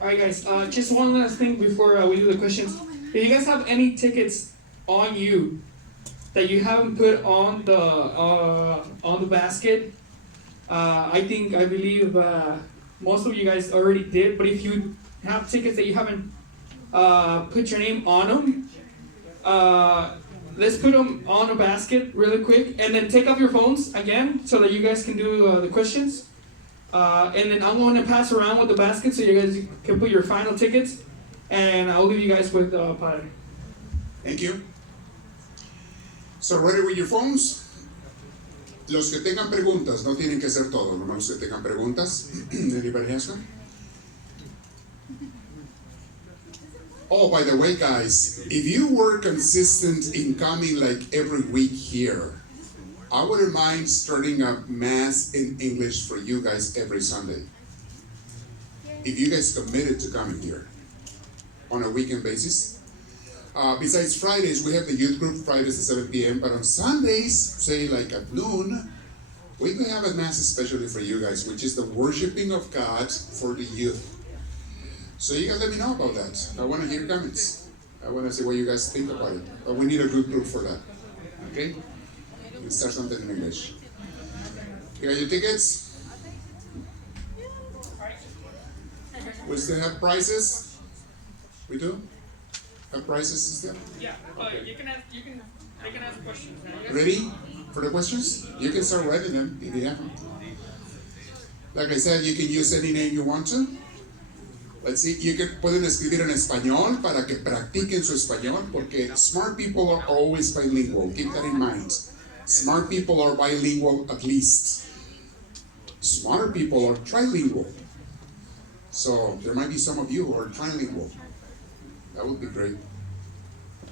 Alright guys, just one last thing before we do the questions. If you guys have any tickets on you that you haven't put on the basket, I believe most of you guys already did, but if you have tickets that you haven't put your name on them, let's put them on a basket really quick, and then take off your phones again so that you guys can do the questions. And then I'm going to pass around with the basket so you guys can put your final tickets, and I'll leave you guys with Padre. Thank you. So ready with your phones? Los que tengan preguntas, no tienen que ser todos, nomás los que tengan preguntas. Anybody has one? Oh, by the way, guys, if you were consistent in coming like every week here, I wouldn't mind starting a mass in English for you guys every Sunday. If you guys committed to coming here on a weekend basis. Besides Fridays, we have the youth group Fridays at 7 p.m. But on Sundays, say like at noon, we could have a mass especially for you guys, which is the worshiping of God for the youth. So you guys let me know about that. I want to hear comments. I want to see what you guys think about it. But we need a good group for that. Okay? Let's start something in English. You got your tickets? We still have prizes? We do? Have prizes still? Yeah, they can ask questions. Ready for the questions? You can start writing them if you have them. Like I said, you can use any name you want to. Let's see, pueden escribir en español para que practiquen su español, porque smart people are always bilingual. Keep that in mind. Smart people are bilingual at least. Smarter people are trilingual. So there might be some of you who are trilingual. That would be great.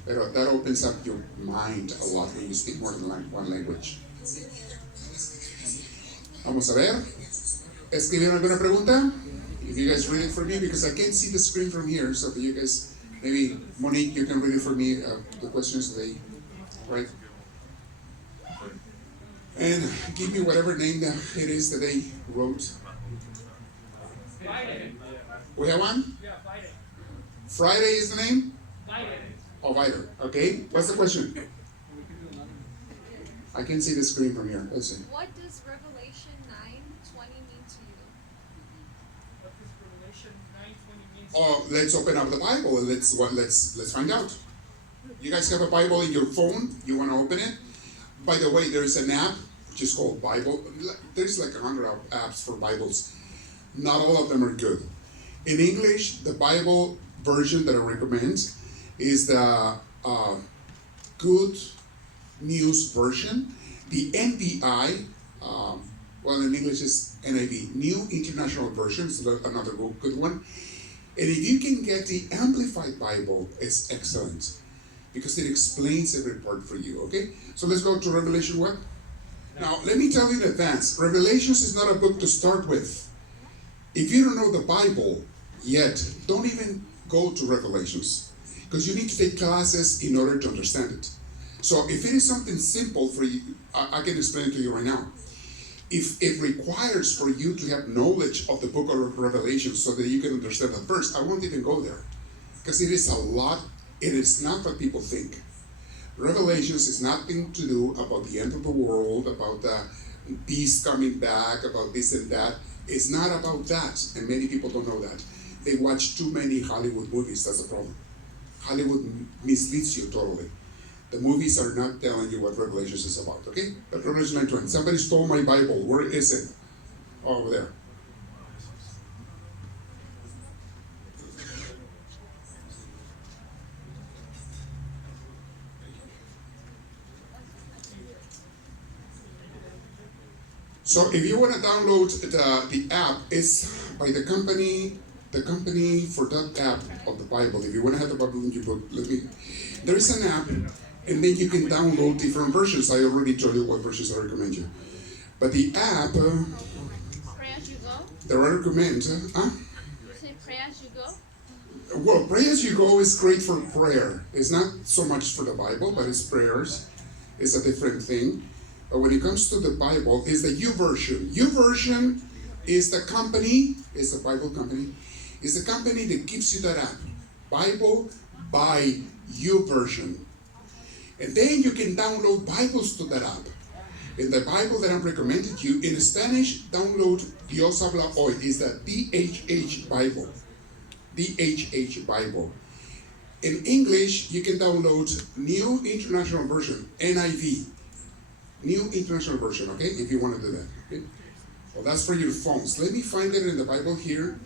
Pero that opens up your mind a lot when you speak more than one language. Vamos a ver. ¿Escribieron alguna pregunta? If you guys read it for me, because I can't see the screen from here, so if you guys, maybe Monique, you can read it for me, the questions they write. And give me whatever name that it is that they wrote. Friday. We have one? Yeah, Friday. Friday is the name? Friday. Oh, Vider. Okay. What's the question? I can see the screen from here. Let's see. What does Revelation 9:20 mean to you? What does Revelation 9:20 mean? Oh, let's open up the Bible and let's find out. You guys have a Bible in your phone? You want to open it? By the way, there is an app which is called Bible. There's like 100 apps for Bibles. Not all of them are good. In English, the Bible version that I recommend is the Good News version. The NBI, well, in English is NIV, New International Version, so another good one. And if you can get the Amplified Bible, it's excellent because it explains every part for you, okay? So let's go to Revelation what? Now, let me tell you in advance, Revelations is not a book to start with. If you don't know the Bible yet, don't even go to Revelations because you need to take classes in order to understand it. So if it is something simple for you, I can explain it to you right now. If it requires for you to have knowledge of the book of Revelation so that you can understand the verse, I won't even go there because it is a lot. It is not what people think. Revelations is nothing to do about the end of the world, about the beast coming back, about this and that. It's not about that, and many people don't know that. They watch too many Hollywood movies, that's the problem. Hollywood misleads you totally. The movies are not telling you what Revelations is about, okay? But Revelation 9:20. Somebody stole my Bible. Where is it? Oh, over there. So if you want to download the app, it's by the company for that app of the Bible. If you want to have the Bible in your book, there is an app, and then you can download different versions. I already told you what versions I recommend you. But the app, Pray as you go? that I recommend, You say pray as you go? well, Pray As You Go is great for prayer. It's not so much for the Bible, but it's prayers. It's a different thing. But when it comes to the Bible, it's the YouVersion. YouVersion is the company, it's a Bible company, it's the company that gives you that app. Bible by YouVersion. And then you can download Bibles to that app. In the Bible that I'm recommending you, in Spanish, download Dios Habla Hoy, is the DHH Bible. DHH Bible. In English, you can download New International Version, NIV. New International Version, okay? If you want to do that, okay? Well, that's for your phones. Let me find it in the Bible here.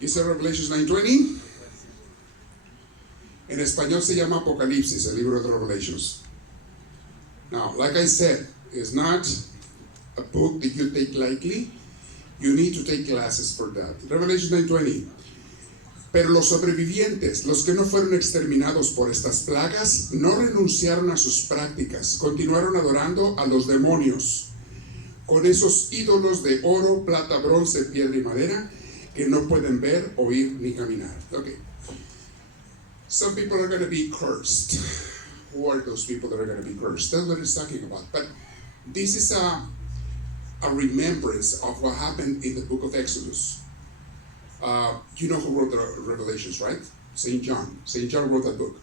You said Revelation 9:20. En español se llama Apocalipsis, el libro de Revelations. Now, like I said, it's not a book that you take lightly. You need to take classes for that. Revelation 9:20. Pero los sobrevivientes, los que no fueron exterminados por estas plagas, no renunciaron a sus prácticas, continuaron adorando a los demonios, con esos ídolos de oro, plata, bronce, piedra y madera, que no pueden ver, oír ni caminar. Okay. Some people are going to be cursed. Who are those people that are going to be cursed? That's what it's talking about. But this is a remembrance of what happened in the book of Exodus. You know who wrote the Revelations, right? St. John. St. John wrote that book.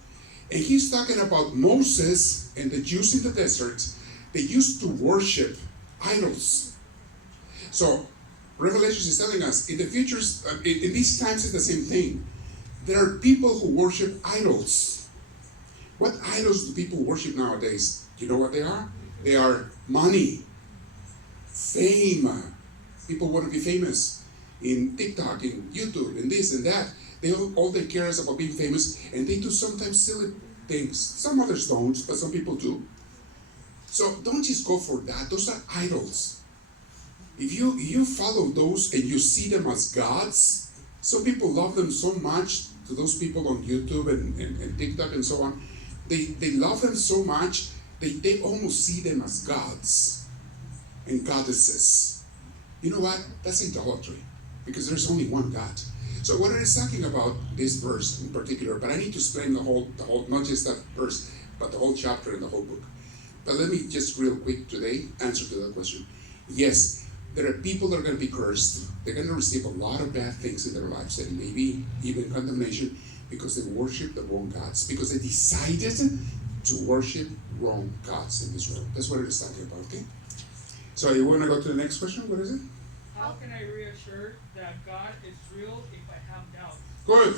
And he's talking about Moses and the Jews in the desert. They used to worship idols. So, Revelation is telling us, in the future, in these times, it's the same thing. There are people who worship idols. What idols do people worship nowadays? You know what they are? They are money, fame. People want to be famous. in TikTok, in YouTube, and this and that. They all they care is about being famous, and they do sometimes silly things. Some others don't, but some people do. So don't just go for that. Those are idols. If you follow those and you see them as gods, some people love them so much, to those people on YouTube and TikTok and so on, they love them so much, they almost see them as gods and goddesses. You know what? That's idolatry, because there's only one God. So what it is talking about, this verse in particular, but I need to explain the whole, not just that verse, but the whole chapter and the whole book. But let me just real quick today answer to that question. Yes, there are people that are going to be cursed. They're going to receive a lot of bad things in their lives, and maybe even condemnation, because they worship the wrong gods, because they decided to worship wrong gods in this world. That's what it is talking about, okay? So you want to go to the next question? What is it? How can I reassure that God is real if I have doubts? Good.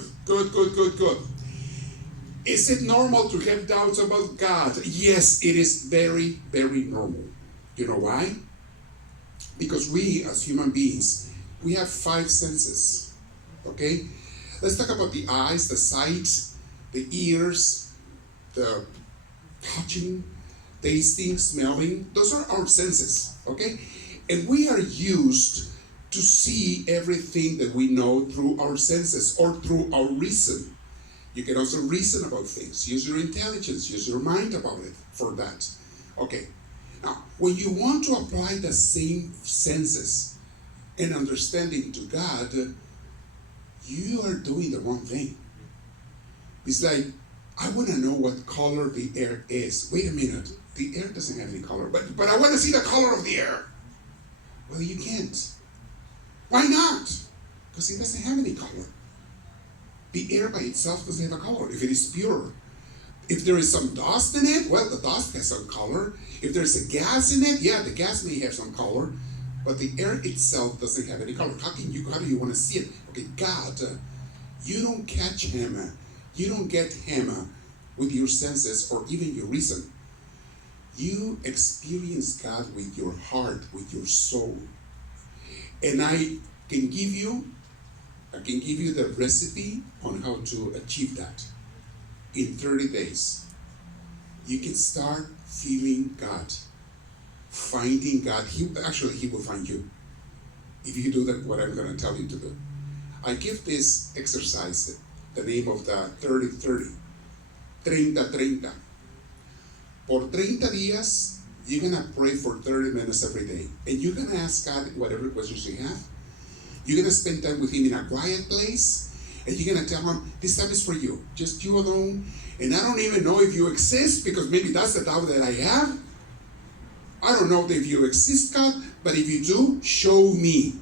Is it normal to have doubts about God? Yes, it is very, very normal. You know why? Because we, as human beings, we have 5 senses, okay? Let's talk about the eyes, the sight, the ears, the touching, tasting, smelling. Those are our senses, okay? And we are used to see everything that we know through our senses or through our reason. You can also reason about things. Use your intelligence, use your mind about it for that. Okay. Now, when you want to apply the same senses and understanding to God, you are doing the wrong thing. It's like, I want to know what color the air is. Wait a minute. The air doesn't have any color, but I want to see the color of the air. Well, you can't. Why not? Because it doesn't have any color. The air by itself doesn't have a color if it is pure. If there is some dust in it, well, the dust has some color. If there's a gas in it, yeah, the gas may have some color, but the air itself doesn't have any color. How do you want to see it? Okay, God, you don't catch him. You don't get him with your senses or even your reason. You experience God with your heart, with your soul. And I can give you the recipe on how to achieve that. In 30 days, you can start feeling God, finding God. He will find you if you do that, what I'm going to tell you to do. I give this exercise the name of the 30-30, 30-30. Por 30 días, you're going to pray for 30 minutes every day. And you're going to ask God whatever questions you have. You're going to spend time with him in a quiet place. And you're going to tell him, this time is for you. Just you alone. And I don't even know if you exist, because maybe that's the doubt that I have. I don't know if you exist, God. But if you do, show me.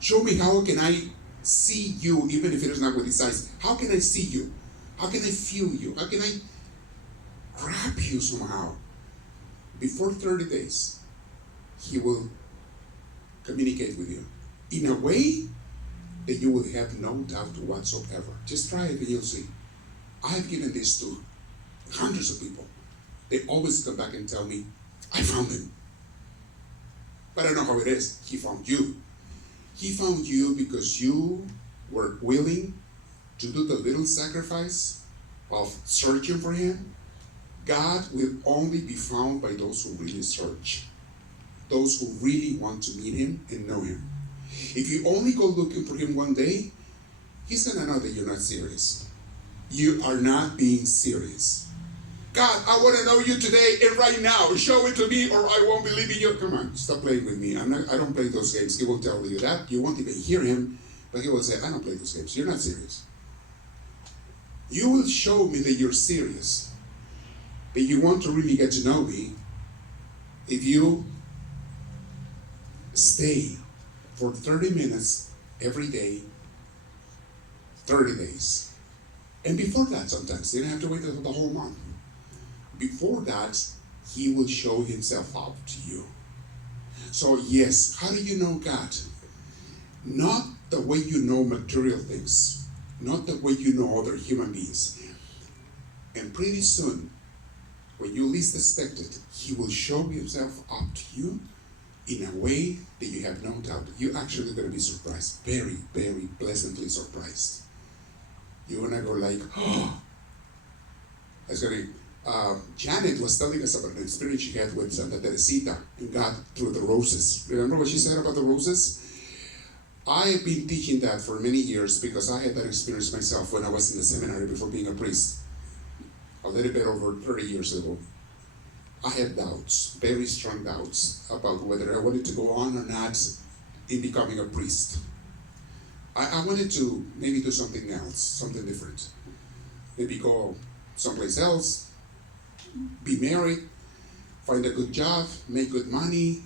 Show me how can I see you, even if it is not with his eyes. How can I see you? How can I feel you? How can I grab you somehow? Before 30 days, he will communicate with you in a way that you will have no doubt whatsoever. Just try it and you'll see. I have given this to hundreds of people. They always come back and tell me, I found him. But I know how it is. He found you. He found you because you were willing to do the little sacrifice of searching for him. God will only be found by those who really search. Those who really want to meet him and know him. If you only go looking for him one day, he's going to know that you're not serious. You are not being serious. God, I want to know you today and right now. Show it to me or I won't believe in you. Come on, stop playing with me. I don't play those games. He will tell you that. You won't even hear him, but he will say, I don't play those games. You're not serious. You will show me that you're serious, that you want to really get to know me, if you stay for 30 minutes every day, 30 days. And before that, sometimes you don't have to wait until the whole month. Before that, he will show himself out to you. So yes, how do you know God? Not the way you know material things, not the way you know other human beings. And pretty soon, when you least expect it, he will show himself up to you in a way that you have no doubt. You're actually going to be surprised, very, very pleasantly surprised. You're going to go like, oh. That's going to Janet was telling us about an experience she had with Santa Teresita and God through the roses. Remember what she said about the roses? I have been teaching that for many years because I had that experience myself when I was in the seminary before being a priest. A little bit over 30 years ago. I had doubts, very strong doubts about whether I wanted to go on or not in becoming a priest. I wanted to maybe do something else, something different. Maybe go someplace else, be married, find a good job, make good money.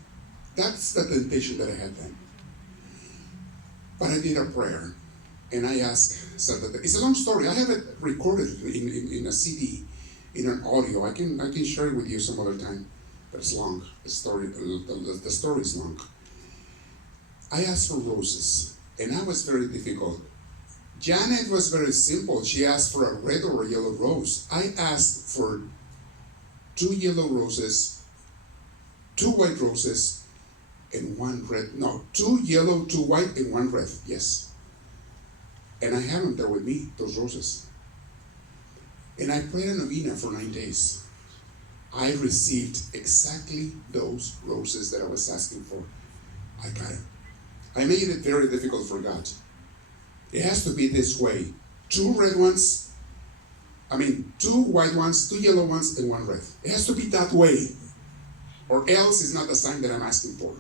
That's the temptation that I had then. But I did a prayer, and I asked Santa. It's a long story. I have it recorded in a CD, in an audio. I can share it with you some other time, but it's long. The story is long. I asked for roses, and that was very difficult. Janet was very simple. She asked for a red or a yellow rose. I asked for 2 yellow roses, 2 white roses, and 1 red. No, 2 yellow, 2 white, and 1 red. Yes. And I have them there with me, those roses. And I prayed a novena for 9 days. I received exactly those roses that I was asking for. I got it. I made it very difficult for God. It has to be this way. 2 red ones, 2 white ones, 2 yellow ones, and 1 red. It has to be that way. Or else it's not the sign that I'm asking for.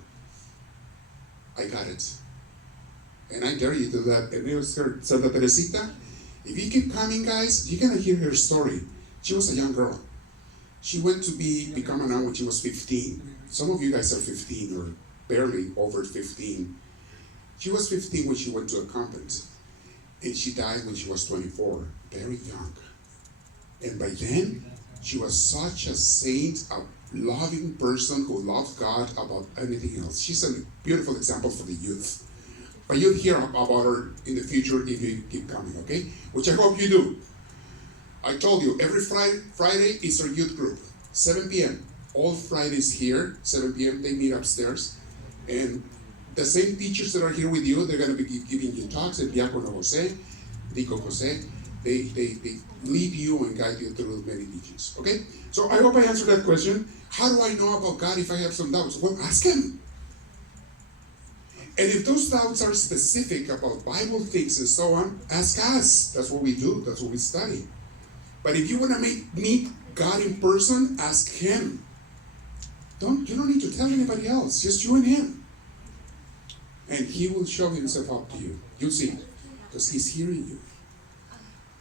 I got it. And I dare you to do that. And it was her, Santa Teresita. If you keep coming, guys, you're going to hear her story. She was a young girl. She went to become a nun when she was 15. Some of you guys are 15 or barely over 15. She was 15 when she went to a convent. And she died when she was 24. Very young. And by then, she was such a saint, a loving person who loved God above anything else. She's a beautiful example for the youth. But you'll hear about her in the future if you keep coming, okay? Which I hope you do. I told you, every Friday is our youth group, 7 p.m. All Fridays here, 7 p.m. They meet upstairs. And the same teachers that are here with you, they're going to be giving you talks. And Diacono Jose, Dico Jose, they lead you and guide you through many teachings, okay? So I hope I answered that question. How do I know about God if I have some doubts? Well, ask Him. And if those doubts are specific about Bible things and so on, ask us. That's what we do. That's what we study. But if you want to meet God in person, ask Him. You don't need to tell anybody else. Just you and Him. And He will show Himself up to you. You'll see. Because He's hearing you.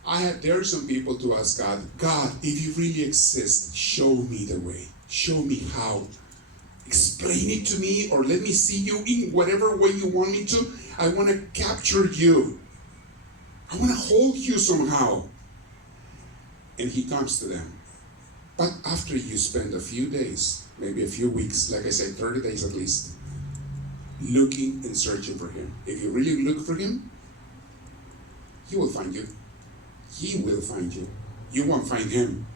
I dare some people to ask God, God, if you really exist, show me the way. Show me how. Explain it to me, or let me see you in whatever way you want me to. I want to capture you. I want to hold you somehow. And He comes to them. But after you spend a few days, maybe a few weeks, like I said, 30 days at least, looking and searching for Him. If you really look for Him, He will find you. He will find you. You won't find Him.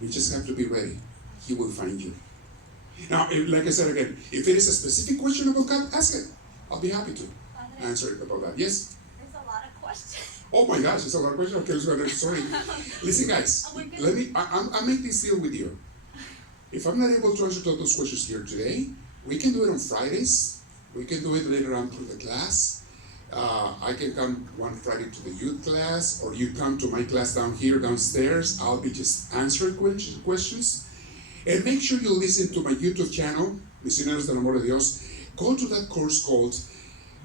You just have to be ready. He will find you. Now, like I said again, if it is a specific question about God, ask it. I'll be happy to answer it about that. Yes? There's a lot of questions. Oh my gosh, it's a lot of questions. Okay, sorry. Listen, guys, I'll make this deal with you. If I'm not able to answer those questions here today, we can do it on Fridays. We can do it later on through the class. I can come one Friday to the youth class, or you come to my class down here, downstairs. I'll be just answering questions. And make sure you listen to my YouTube channel, Misioneros del Amor de Dios. Go to that course called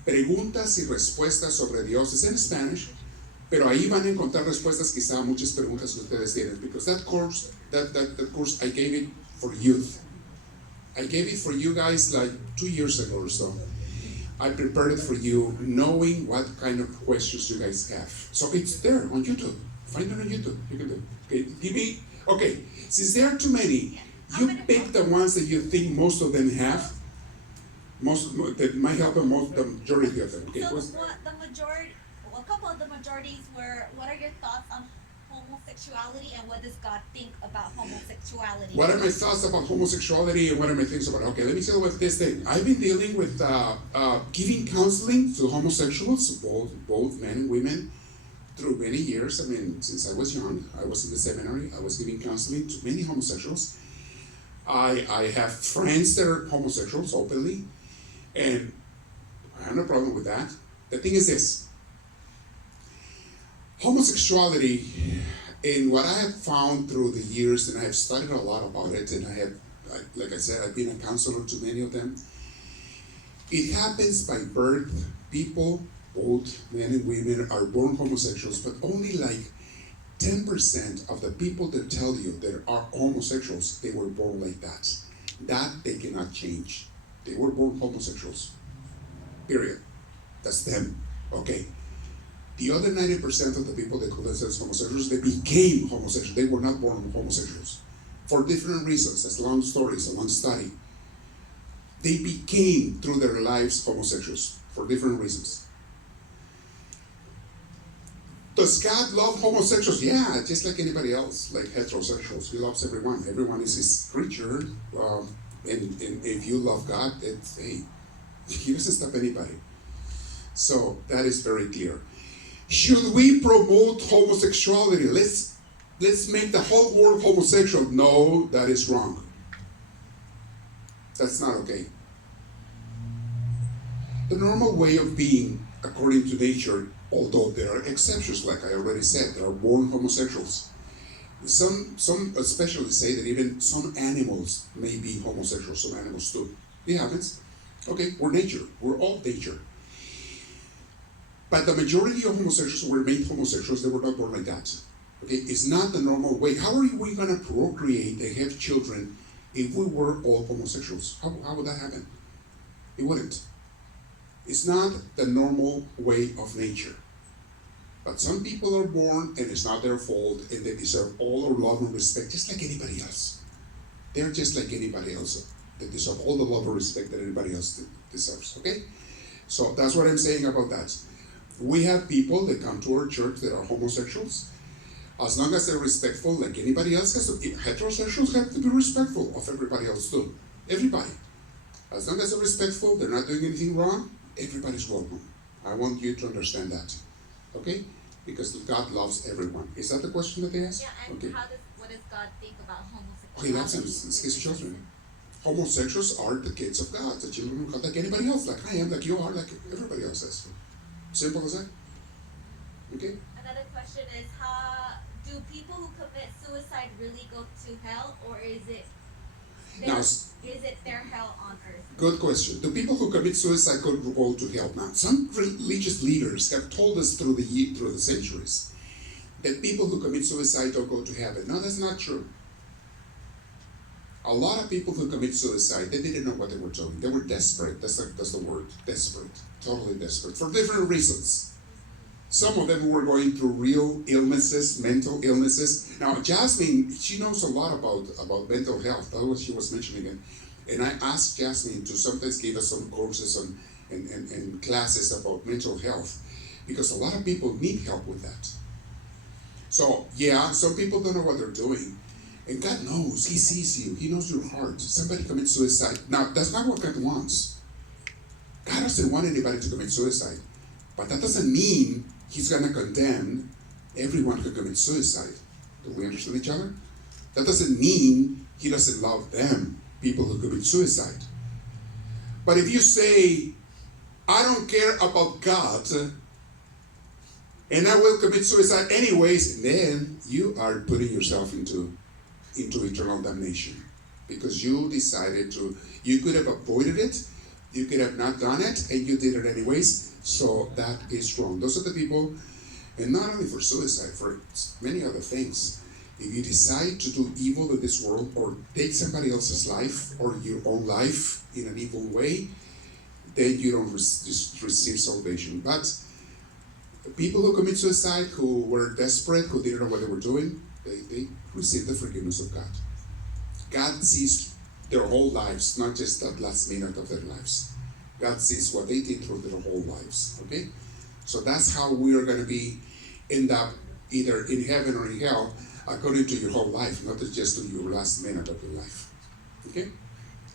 Preguntas y Respuestas sobre Dios. It's in Spanish, pero ahí van a encontrar respuestas quizá a muchas preguntas que ustedes tienen. Because that course, that course, I gave it for youth. I gave it for you guys like 2 years ago or so. I prepared it for you, knowing what kind of questions you guys have. So it's there on YouTube. Find it on YouTube. You can do it. Okay, since there are too many, you pick the ones that you think most of them have. That might help the majority of them. Okay, So a couple of the majorities were, what are your thoughts on homosexuality and what does God think about homosexuality? What are my thoughts about homosexuality and what are my things about it? Okay, let me tell you what this thing. I've been dealing with giving counseling to homosexuals, both men and women, through many years. I mean, since I was young, I was in the seminary, I was giving counseling to many homosexuals. I have friends that are homosexuals openly, and I have no problem with that. The thing is this. Homosexuality, in what I have found through the years, and I have studied a lot about it, and like I said, I've been a counselor to many of them. It happens by birth. People, both men and women, are born homosexuals, but only like 10% of the people that tell you that are homosexuals, they were born like that. That they cannot change. They were born homosexuals. Period. That's them. Okay. The other 90% of the people that call themselves homosexuals, they became homosexuals. They were not born homosexuals. For different reasons. That's long stories, a long study. They became, through their lives, homosexuals. For different reasons. Does God love homosexuals? Yeah, just like anybody else, like heterosexuals. He loves everyone. Everyone is his creature. And if you love God, hey, he doesn't stop anybody. So that is very clear. Should we promote homosexuality? Let's make the whole world homosexual. No, that is wrong. That's not okay. The normal way of being, according to nature, although there are exceptions, like I already said, there are born homosexuals. Some specialists say that even some animals may be homosexual, some animals too. It happens. Okay, we're nature. We're all nature. But the majority of homosexuals were made homosexuals. They were not born like that. Okay, it's not the normal way. How are we going to procreate and have children if we were all homosexuals? How would that happen? It wouldn't. It's not the normal way of nature. But some people are born and it's not their fault and they deserve all our love and respect just like anybody else. They're just like anybody else. They deserve all the love and respect that anybody else deserves, okay? So that's what I'm saying about that. We have people that come to our church that are homosexuals. As long as they're respectful like anybody else has to. Heterosexuals have to be respectful of everybody else too. Everybody. As long as they're respectful, they're not doing anything wrong, everybody's welcome. I want you to understand that. Okay? Because God loves everyone. Is that the question that they asked? Yeah, and okay. what does God think about homosexuality? Okay, that's it's his children. Homosexuals are the kids of God, the children of God, like anybody else, like I am, like you are, like everybody else is. Simple as that. Okay? Another question is, do people who commit suicide really go to hell, or is it their hell on earth? Good question. Do people who commit suicide go to hell? Now, some religious leaders have told us through the centuries that people who commit suicide don't go to heaven. No, that's not true. A lot of people who commit suicide, they didn't know what they were doing. They were desperate. That's the word. Desperate. Totally desperate. For different reasons. Some of them were going through real illnesses, mental illnesses. Now, Jasmine, she knows a lot about mental health. That's what she was mentioning it. And I asked Jasmine to sometimes give us some courses and classes about mental health. Because a lot of people need help with that. So, yeah, some people don't know what they're doing. And God knows. He sees you. He knows your heart. Somebody commits suicide. Now, that's not what God wants. God doesn't want anybody to commit suicide. But that doesn't mean He's going to condemn everyone who commits suicide. Do we understand each other? That doesn't mean He doesn't love them, people who commit suicide. But if you say, I don't care about God, and I will commit suicide anyways, then you are putting yourself into eternal damnation. Because you decided you could have avoided it, you could have not done it, and you did it anyways. So that is wrong. Those are the people, and not only for suicide, for many other things. If you decide to do evil in this world, or take somebody else's life, or your own life in an evil way, then you don't receive salvation. But the people who commit suicide, who were desperate, who didn't know what they were doing, they receive the forgiveness of God. God sees their whole lives, not just that last minute of their lives. God sees what they did through their whole lives, okay? So that's how we are going to be in the either in heaven or in hell, according to your whole life, not just to your last minute of your life. Okay?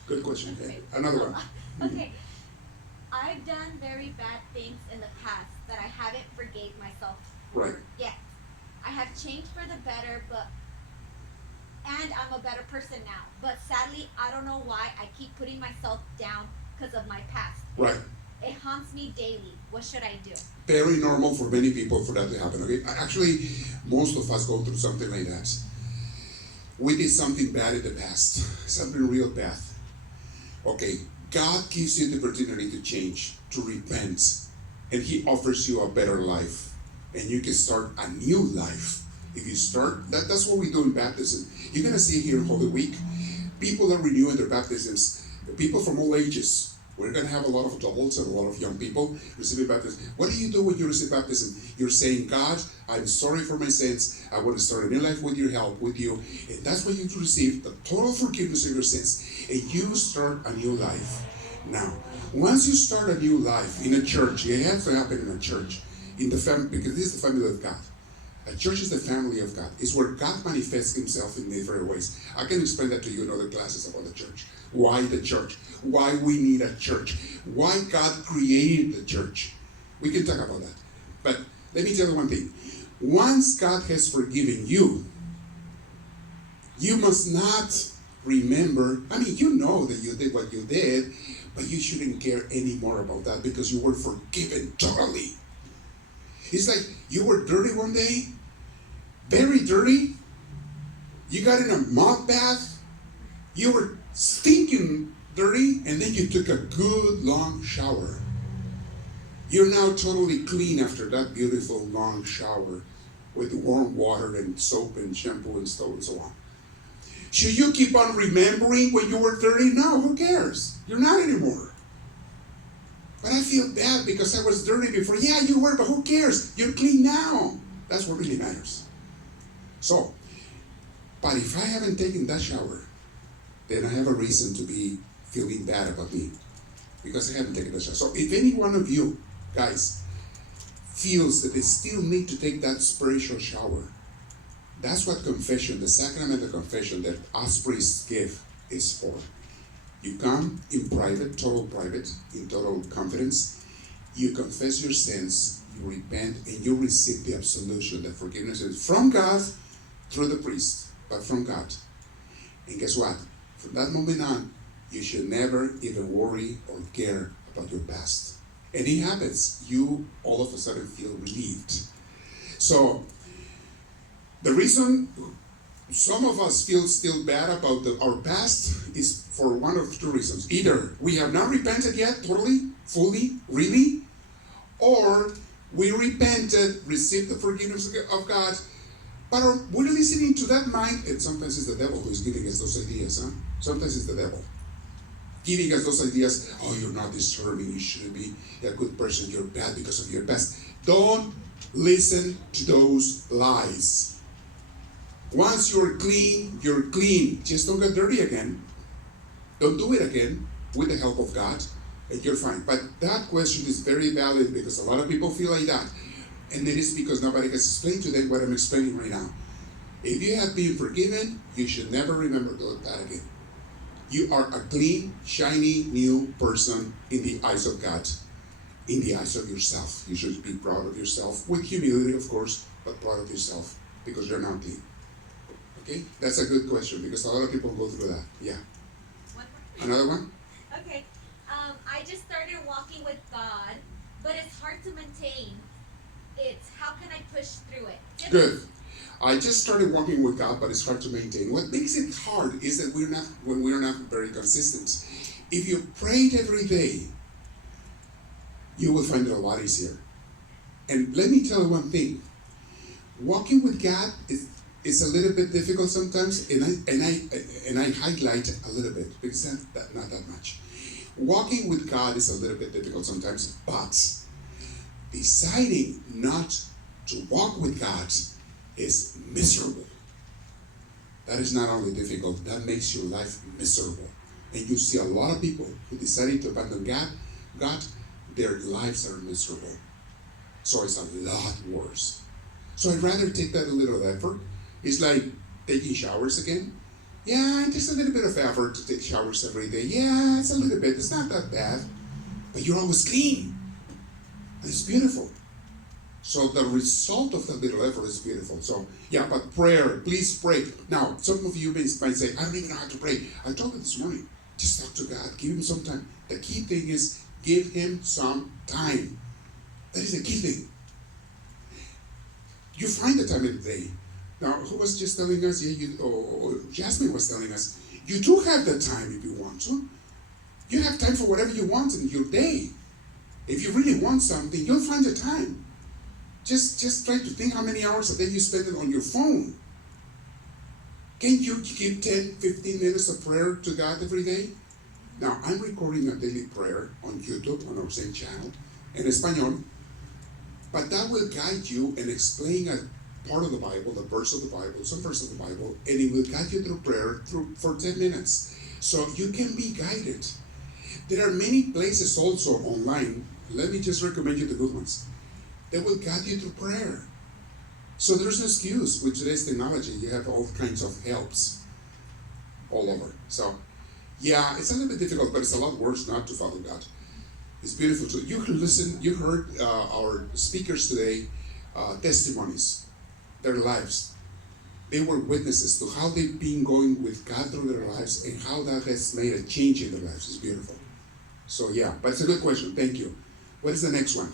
Good question. Okay. Another one. Okay. I've done very bad things in the past that I haven't forgave myself Right. yet. I have changed for the better, and I'm a better person now. But sadly, I don't know why I keep putting myself down because of my past. Right. It haunts me daily. What should I do? Very normal for many people for that to happen. Okay. Actually, most of us go through something like that. We did something bad in the past, something real bad. Okay, God gives you the opportunity to change, to repent, and He offers you a better life. And you can start a new life. If you start, that's what we do in baptism. You're going to see here in Holy Week, people are renewing their baptisms, people from all ages. We're going to have a lot of adults and a lot of young people receiving baptism. What do you do when you receive baptism? You're saying, God, I'm sorry for my sins. I want to start a new life with your help, with you. And that's when you receive the total forgiveness of your sins. And you start a new life. Now, once you start a new life in a church, it has to happen in a church, in the family, because this is the family of God. A church is the family of God. It's where God manifests Himself in different ways. I can explain that to you in other classes about the church. Why the church? Why we need a church? Why God created the church? We can talk about that. But let me tell you one thing. Once God has forgiven you, you must not remember, I mean, you know that you did what you did, but you shouldn't care anymore about that because you were forgiven totally. It's like you were dirty one day, very dirty. You got in a mud bath. You were stinking dirty, and then you took a good long shower. You're now totally clean after that beautiful long shower with warm water and soap and shampoo and stuff and so on. Should you keep on remembering when you were dirty? No, who cares? You're not anymore. But I feel bad because I was dirty before. Yeah, you were, but who cares? You're clean now. That's what really matters. So, but if I haven't taken that shower, then I have a reason to be feeling bad about me because I haven't taken that shower. So if any one of you guys feels that they still need to take that spiritual shower, that's what confession, the sacrament of confession that us priests give is for. You come in private, in total confidence. You confess your sins, you repent, and you receive the absolution, the forgiveness is from God through the priest, but from God. And guess what? From that moment on, you should never even worry or care about your past. And it happens. You all of a sudden feel relieved. So, the reason some of us feel still bad about our past is for one of two reasons. Either we have not repented yet, totally, fully, really, or we repented, received the forgiveness of God, but we're listening to that mind, and sometimes it's the devil who is giving us those ideas, huh? Sometimes it's the devil giving us those ideas. Oh, you're not deserving, you shouldn't be a good person, you're bad because of your past. Don't listen to those lies. Once you're clean, you're clean. Just don't get dirty again. Don't do it again with the help of God, and you're fine. But that question is very valid because a lot of people feel like that. And it is because nobody has explained to them what I'm explaining right now. If you have been forgiven, you should never remember that again. You are a clean, shiny, new person in the eyes of God, in the eyes of yourself. You should be proud of yourself, with humility, of course, but proud of yourself because you're now clean. Okay? That's a good question because a lot of people go through that. Yeah. One more. Another one? Okay. I just started walking with God, but it's hard to maintain. It's how can I push through it? Good. I just started walking with God, but it's hard to maintain. What makes it hard is that when we're not very consistent. If you prayed every day, you will find it a lot easier. And let me tell you one thing. Walking with God is a little bit difficult sometimes, and I highlight a little bit because not that much. Walking with God is a little bit difficult sometimes, but deciding not to walk with God is miserable. That is not only difficult, that makes your life miserable. And you see a lot of people who decided to abandon God, their lives are miserable. So it's a lot worse. So I'd rather take that a little effort. It's like taking showers again. Yeah, it takes a little bit of effort to take showers every day. Yeah, it's a little bit. It's not that bad. But you're always clean. And it's beautiful. So the result of that little effort is beautiful. So yeah, but prayer, please pray. Now, some of you might say, I don't even know how to pray. I told you this morning, just talk to God, give him some time. The key thing is give him some time. That is the key thing. You find the time in the day. Now, who was just telling us? Yeah, Jasmine was telling us, you do have the time if you want to. You have time for whatever you want in your day. If you really want something, you'll find the time. Just try to think how many hours a day you spend on your phone. Can you give 10, 15 minutes of prayer to God every day? Now, I'm recording a daily prayer on YouTube, on our same channel, in Espanol, but that will guide you and explain a part of the Bible, the verse of the Bible, some verse of the Bible, and it will guide you through prayer for 10 minutes. So you can be guided. There are many places also online. Let me just recommend you the good ones. They will guide you through prayer. So there's no excuse. With today's technology, you have all kinds of helps all over. So, yeah, it's a little bit difficult, but it's a lot worse not to follow God. It's beautiful too. You heard our speakers today, testimonies, their lives. They were witnesses to how they've been going with God through their lives and how that has made a change in their lives. It's beautiful. So yeah, but it's a good question. Thank you. What is the next one?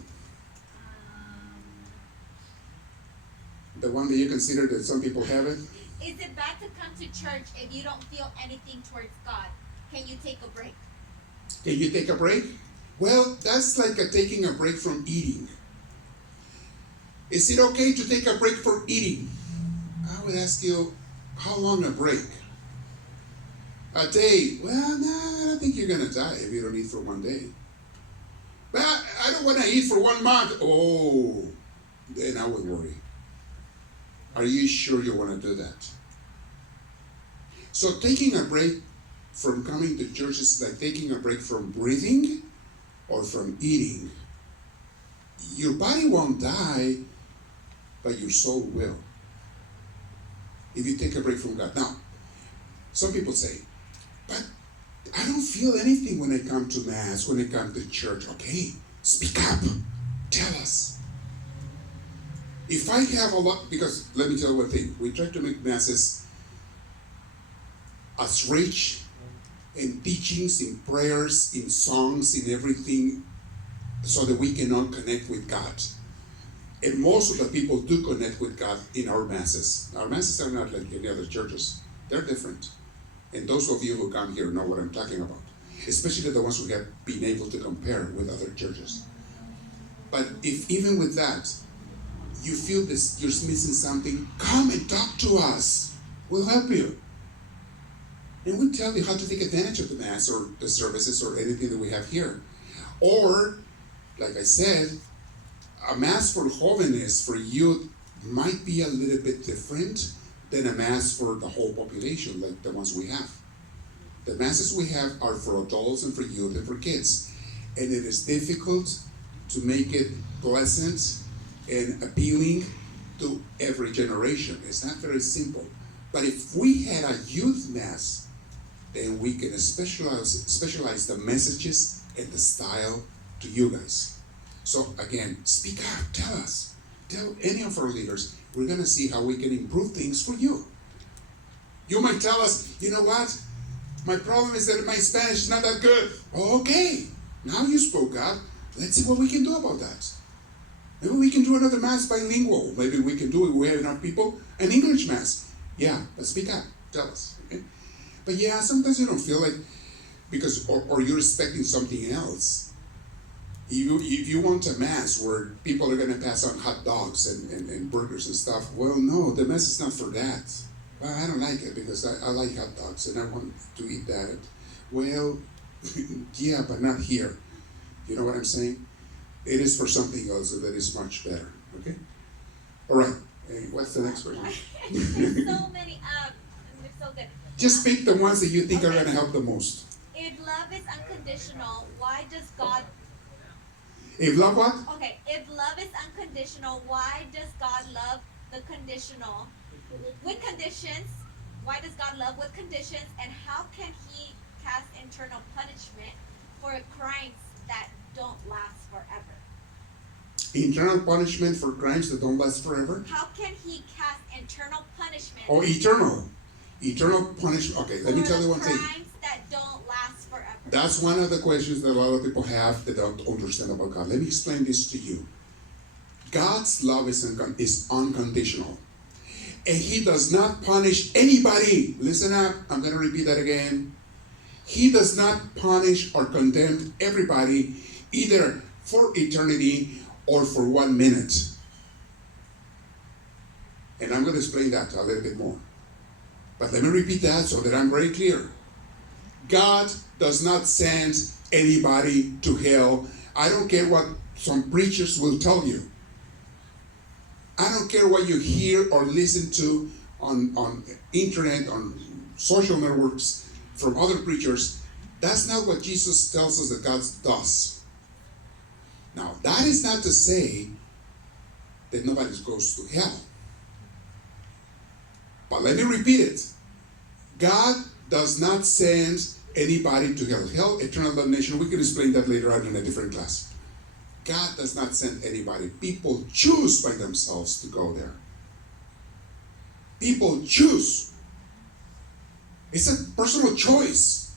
The one that you consider that some people haven't? Is it bad to come to church if you don't feel anything towards God? Can you take a break? Can you take a break? Well, that's like taking a break from eating. Is it okay to take a break from eating? I would ask you, how long a break? A day? Well, no, I don't think you're going to die if you don't eat for one day. Well, I don't want to eat for 1 month. Oh, then I would worry. Are you sure you want to do that? So taking a break from coming to church is like taking a break from breathing or from eating. Your body won't die, but your soul will. If you take a break from God. Now, some people say, but I don't feel anything when I come to Mass, when I come to church. Okay, speak up. Tell us. If I have a lot, because let me tell you one thing, we try to make Masses as rich in teachings, in prayers, in songs, in everything, so that we can all connect with God. And most of the people do connect with God in our Masses. Our Masses are not like any other churches. They're different. And those of you who come here know what I'm talking about, especially the ones who have been able to compare with other churches. But if even with that, you feel this, you're missing something, come and talk to us. We'll help you. And we'll tell you how to take advantage of the Mass or the services or anything that we have here. Or, like I said, a Mass for jóvenes, for youth, might be a little bit different than a Mass for the whole population, like the ones we have. The Masses we have are for adults and for youth and for kids. And it is difficult to make it pleasant and appealing to every generation. It's not very simple. But if we had a youth Mass, then we can specialize the messages and the style to you guys. So again, speak out, tell us. Tell any of our leaders. We're going to see how we can improve things for you. You might tell us, you know what? My problem is that my Spanish is not that good. Okay, now you spoke up. Let's see what we can do about that. Maybe we can do another Mass bilingual. Maybe we can do it, we have enough people, an English Mass. Yeah, but speak up, tell us. Okay? But yeah, sometimes you don't feel like, because, or you're expecting something else. If you want a Mass where people are going to pass on hot dogs and burgers and stuff, well, no, the Mass is not for that. Well, I don't like it because I like hot dogs and I want to eat that. Well, yeah, but not here. You know what I'm saying? It is for something else that is much better. Okay? All right. Hey, what's the next question? There's so many. They're so good. Just pick the ones that you think are going to help the most. If love is unconditional, why does God? If love what? Okay. If love is unconditional, why does God love the conditional with conditions? Why does God love with conditions? And how can he cast internal punishment for crimes that don't last forever? Internal punishment for crimes that don't last forever? How can he cast internal punishment? Oh, eternal. Eternal punishment. Okay, let me tell you one thing. For crimes that don't last forever. That's one of the questions that a lot of people have that don't understand about God. Let me explain this to you. God's love is unconditional. And he does not punish anybody. Listen up, I'm going to repeat that again. He does not punish or condemn everybody either for eternity or for 1 minute. And I'm going to explain that a little bit more. But let me repeat that so that I'm very clear. God does not send anybody to hell. I don't care what some preachers will tell you. I don't care what you hear or listen to on internet, on social networks from other preachers. That's not what Jesus tells us that God does. Now, that is not to say that nobody goes to hell. But let me repeat it. God does not send anybody to hell. Hell, eternal damnation, we can explain that later on in a different class. God does not send anybody. People choose by themselves to go there. People choose. It's a personal choice.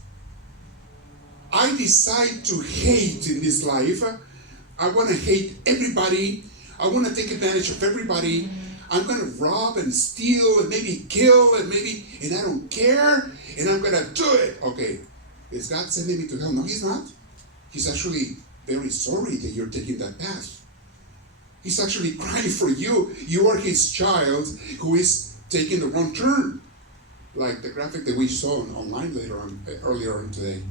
I decide to hate in this life. I want to hate everybody. I want to take advantage of everybody. I'm going to rob and steal and maybe kill and I don't care, and I'm going to do it. Okay, is God sending me to hell? No, he's not. He's actually very sorry that you're taking that path. He's actually crying for you. You are his child who is taking the wrong turn. Like the graphic that we saw online earlier on today.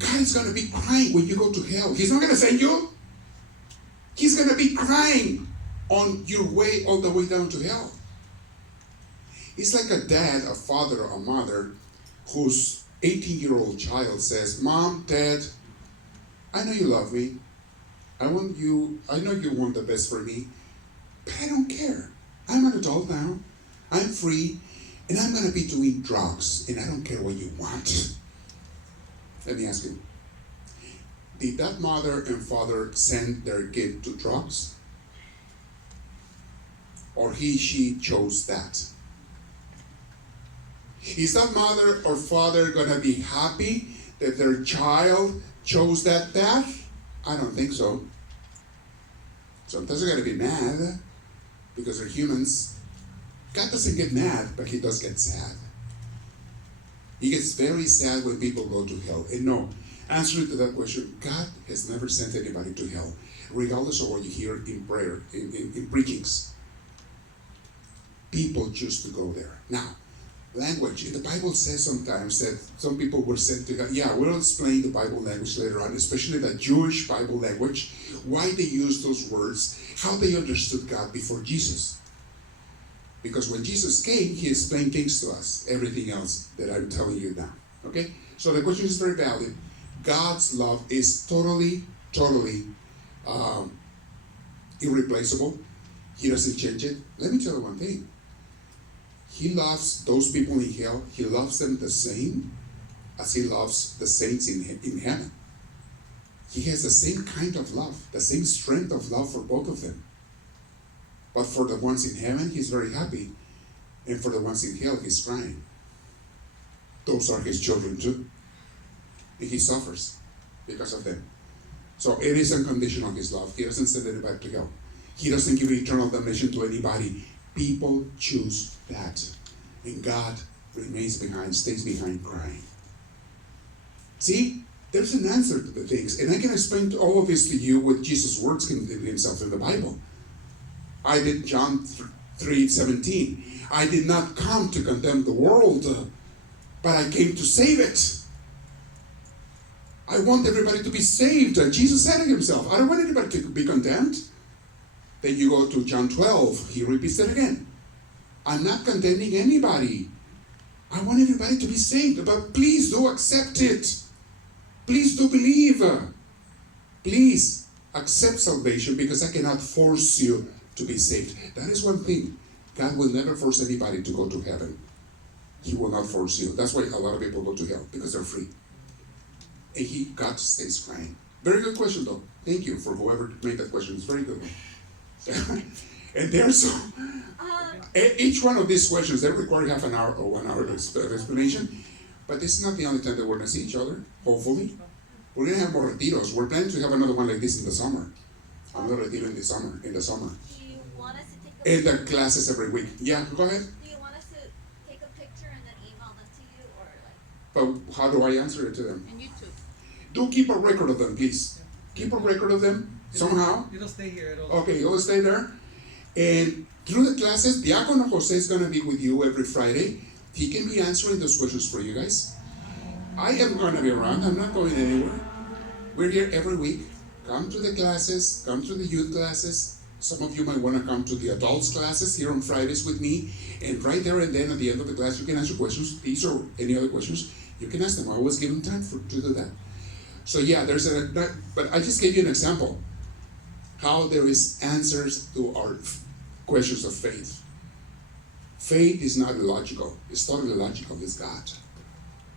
God is going to be crying when you go to hell. He's not going to send you. He's going to be crying on your way all the way down to hell. It's like a dad, a father, or a mother whose 18-year-old child says, "Mom, Dad, I know you love me. I know you want the best for me, but I don't care. I'm an adult now. I'm free, and I'm going to be doing drugs, and I don't care what you want." Let me ask you, did that mother and father send their kid to drugs? Or she chose that? Is that mother or father going to be happy that their child chose that path? I don't think so. Sometimes they're going to be mad because they're humans. God doesn't get mad, but he does get sad. He gets very sad when people go to hell. And no, answering to that question, God has never sent anybody to hell, regardless of what you hear in prayer, in preachings. People choose to go there. Now, language. The Bible says sometimes that some people were sent to God. Yeah, we'll explain the Bible language later on, especially the Jewish Bible language, why they used those words, how they understood God before Jesus. Because when Jesus came, he explained things to us, everything else that I'm telling you now. Okay? So the question is very valid. God's love is totally irreplaceable. He doesn't change it. Let me tell you one thing. He loves those people in hell. He loves them the same as he loves the saints in heaven. He has the same kind of love, the same strength of love for both of them. But for the ones in heaven, he's very happy. And for the ones in hell, he's crying. Those are his children too. And he suffers because of them. So it is unconditional, his love. He doesn't send anybody to hell. He doesn't give eternal damnation to anybody. People choose that. And God remains behind, stays behind crying. See? There's an answer to the things. And I can explain all of this to you with Jesus' words himself in the Bible. I did John 3:17. I did not come to condemn the world, but I came to save it. I want everybody to be saved. Jesus said it himself. I don't want anybody to be condemned. Then you go to John 12. He repeats it again. I'm not condemning anybody. I want everybody to be saved. But please do accept it. Please do believe. Please accept salvation, because I cannot force you to be saved. That is one thing. God will never force anybody to go to heaven. He will not force you. That's why a lot of people go to hell, because they're free. And God stays crying. Very good question, though. Thank you for whoever made that question. It's a very good one. And there's each one of these questions, they require half an hour or 1 hour of explanation. But this is not the only time that we're going to see each other, hopefully. We're going to have more retiros. We're planning to have another one like this in the summer. Another retiro in the summer. Do you want us to take a And picture? the classes every week. Yeah, go ahead. Do you want us to take a picture and then email them to you, or like? But how do I answer it to them? And YouTube. Do keep a record of them, please. Keep a record of them somehow. It'll stay here. Okay, you'll stay there. And through the classes, Diacono Jose is going to be with you every Friday. He can be answering those questions for you guys. I am going to be around. I'm not going anywhere. We're here every week. Come to the classes. Come to the youth classes. Some of you might want to come to the adults classes here on Fridays with me. And right there and then at the end of the class, you can answer questions. These or any other questions, you can ask them. I always give them time to do that. So yeah, but I just gave you an example. How there is answers to our questions of faith. Faith is not illogical. It's totally logical. It's God.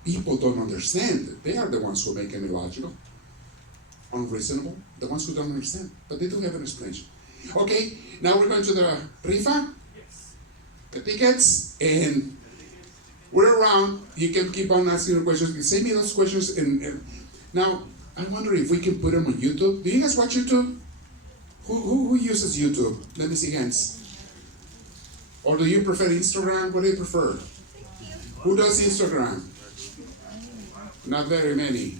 People don't understand. They are the ones who make it illogical, unreasonable, the ones who don't understand. But they do have an explanation. Okay, now we're going to the rifa, the tickets, and we're around. You can keep on asking your questions. Send me those questions. And now, I wonder if we can put them on YouTube. Do you guys watch YouTube? Who uses YouTube? Let me see hands. Or do you prefer Instagram? What do you prefer? Who does Instagram? Not very many.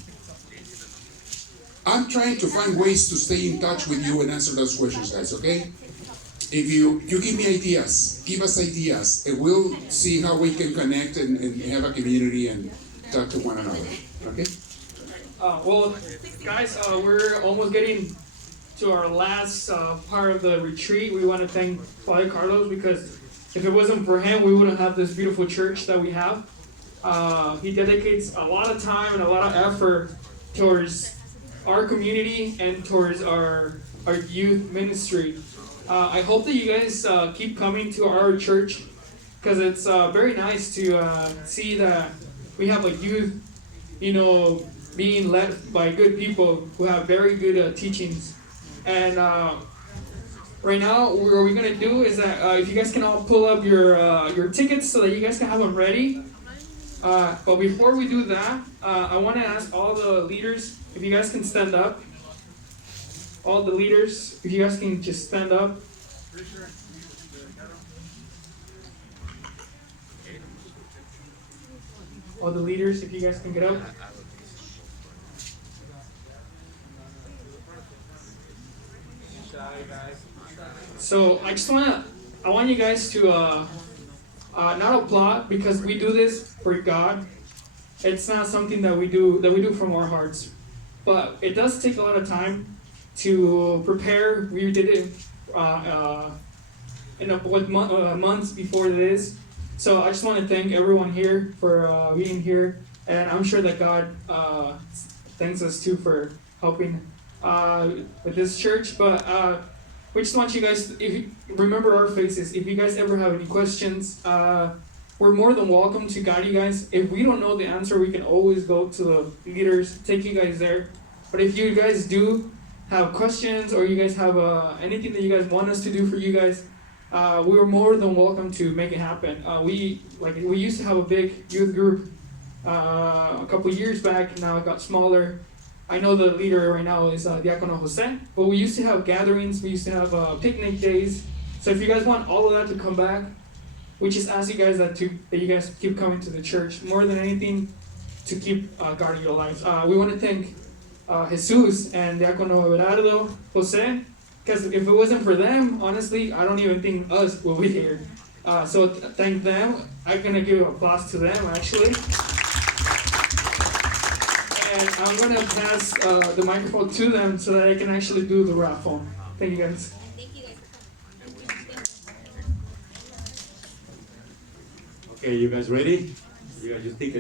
I'm trying to find ways to stay in touch with you and answer those questions, guys, okay? If you give me ideas, give us ideas, and we'll see how we can connect and have a community and talk to one another, okay? Well, guys, we're almost getting to our last part of the retreat. We want to thank Father Carlos, because if it wasn't for him, we wouldn't have this beautiful church that we have. He dedicates a lot of time and a lot of effort towards our community and towards our youth ministry. I hope that you guys keep coming to our church, because it's very nice to see that we have a youth, being led by good people who have very good teachings. And right now, what we're gonna do is that if you guys can all pull up your tickets so that you guys can have them ready. But before we do that, I want to ask all the leaders if you guys can stand up. All the leaders, if you guys can just stand up. All the leaders, if you guys can get up. So I want you guys to not applaud, because we do this for God. It's not something that we do from our hearts, but it does take a lot of time to prepare. We did it months before this. So I just want to thank everyone here for being here, and I'm sure that God thanks us too for helping with this church. But we just want you guys, if you remember our faces. If you guys ever have any questions, we're more than welcome to guide you guys. If we don't know the answer, we can always go to the leaders, take you guys there. But if you guys do have questions, or you guys have anything that you guys want us to do for you guys, we are more than welcome to make it happen. We used to have a big youth group a couple years back. Now it got smaller. I know the leader right now is Diacono Jose, but we used to have gatherings. We used to have picnic days. So if you guys want all of that to come back, we just ask you guys that you guys keep coming to the church. More than anything, to keep guarding your lives. We want to thank Jesus and Diacono Everardo, Jose, because if it wasn't for them, honestly, I don't even think us will be here. So thank them. I'm going to give applause to them, actually. And I'm going to pass the microphone to them so that I can actually do the raffle. Thank you, guys. Thank you guys for coming. Okay, you guys ready? You guys just think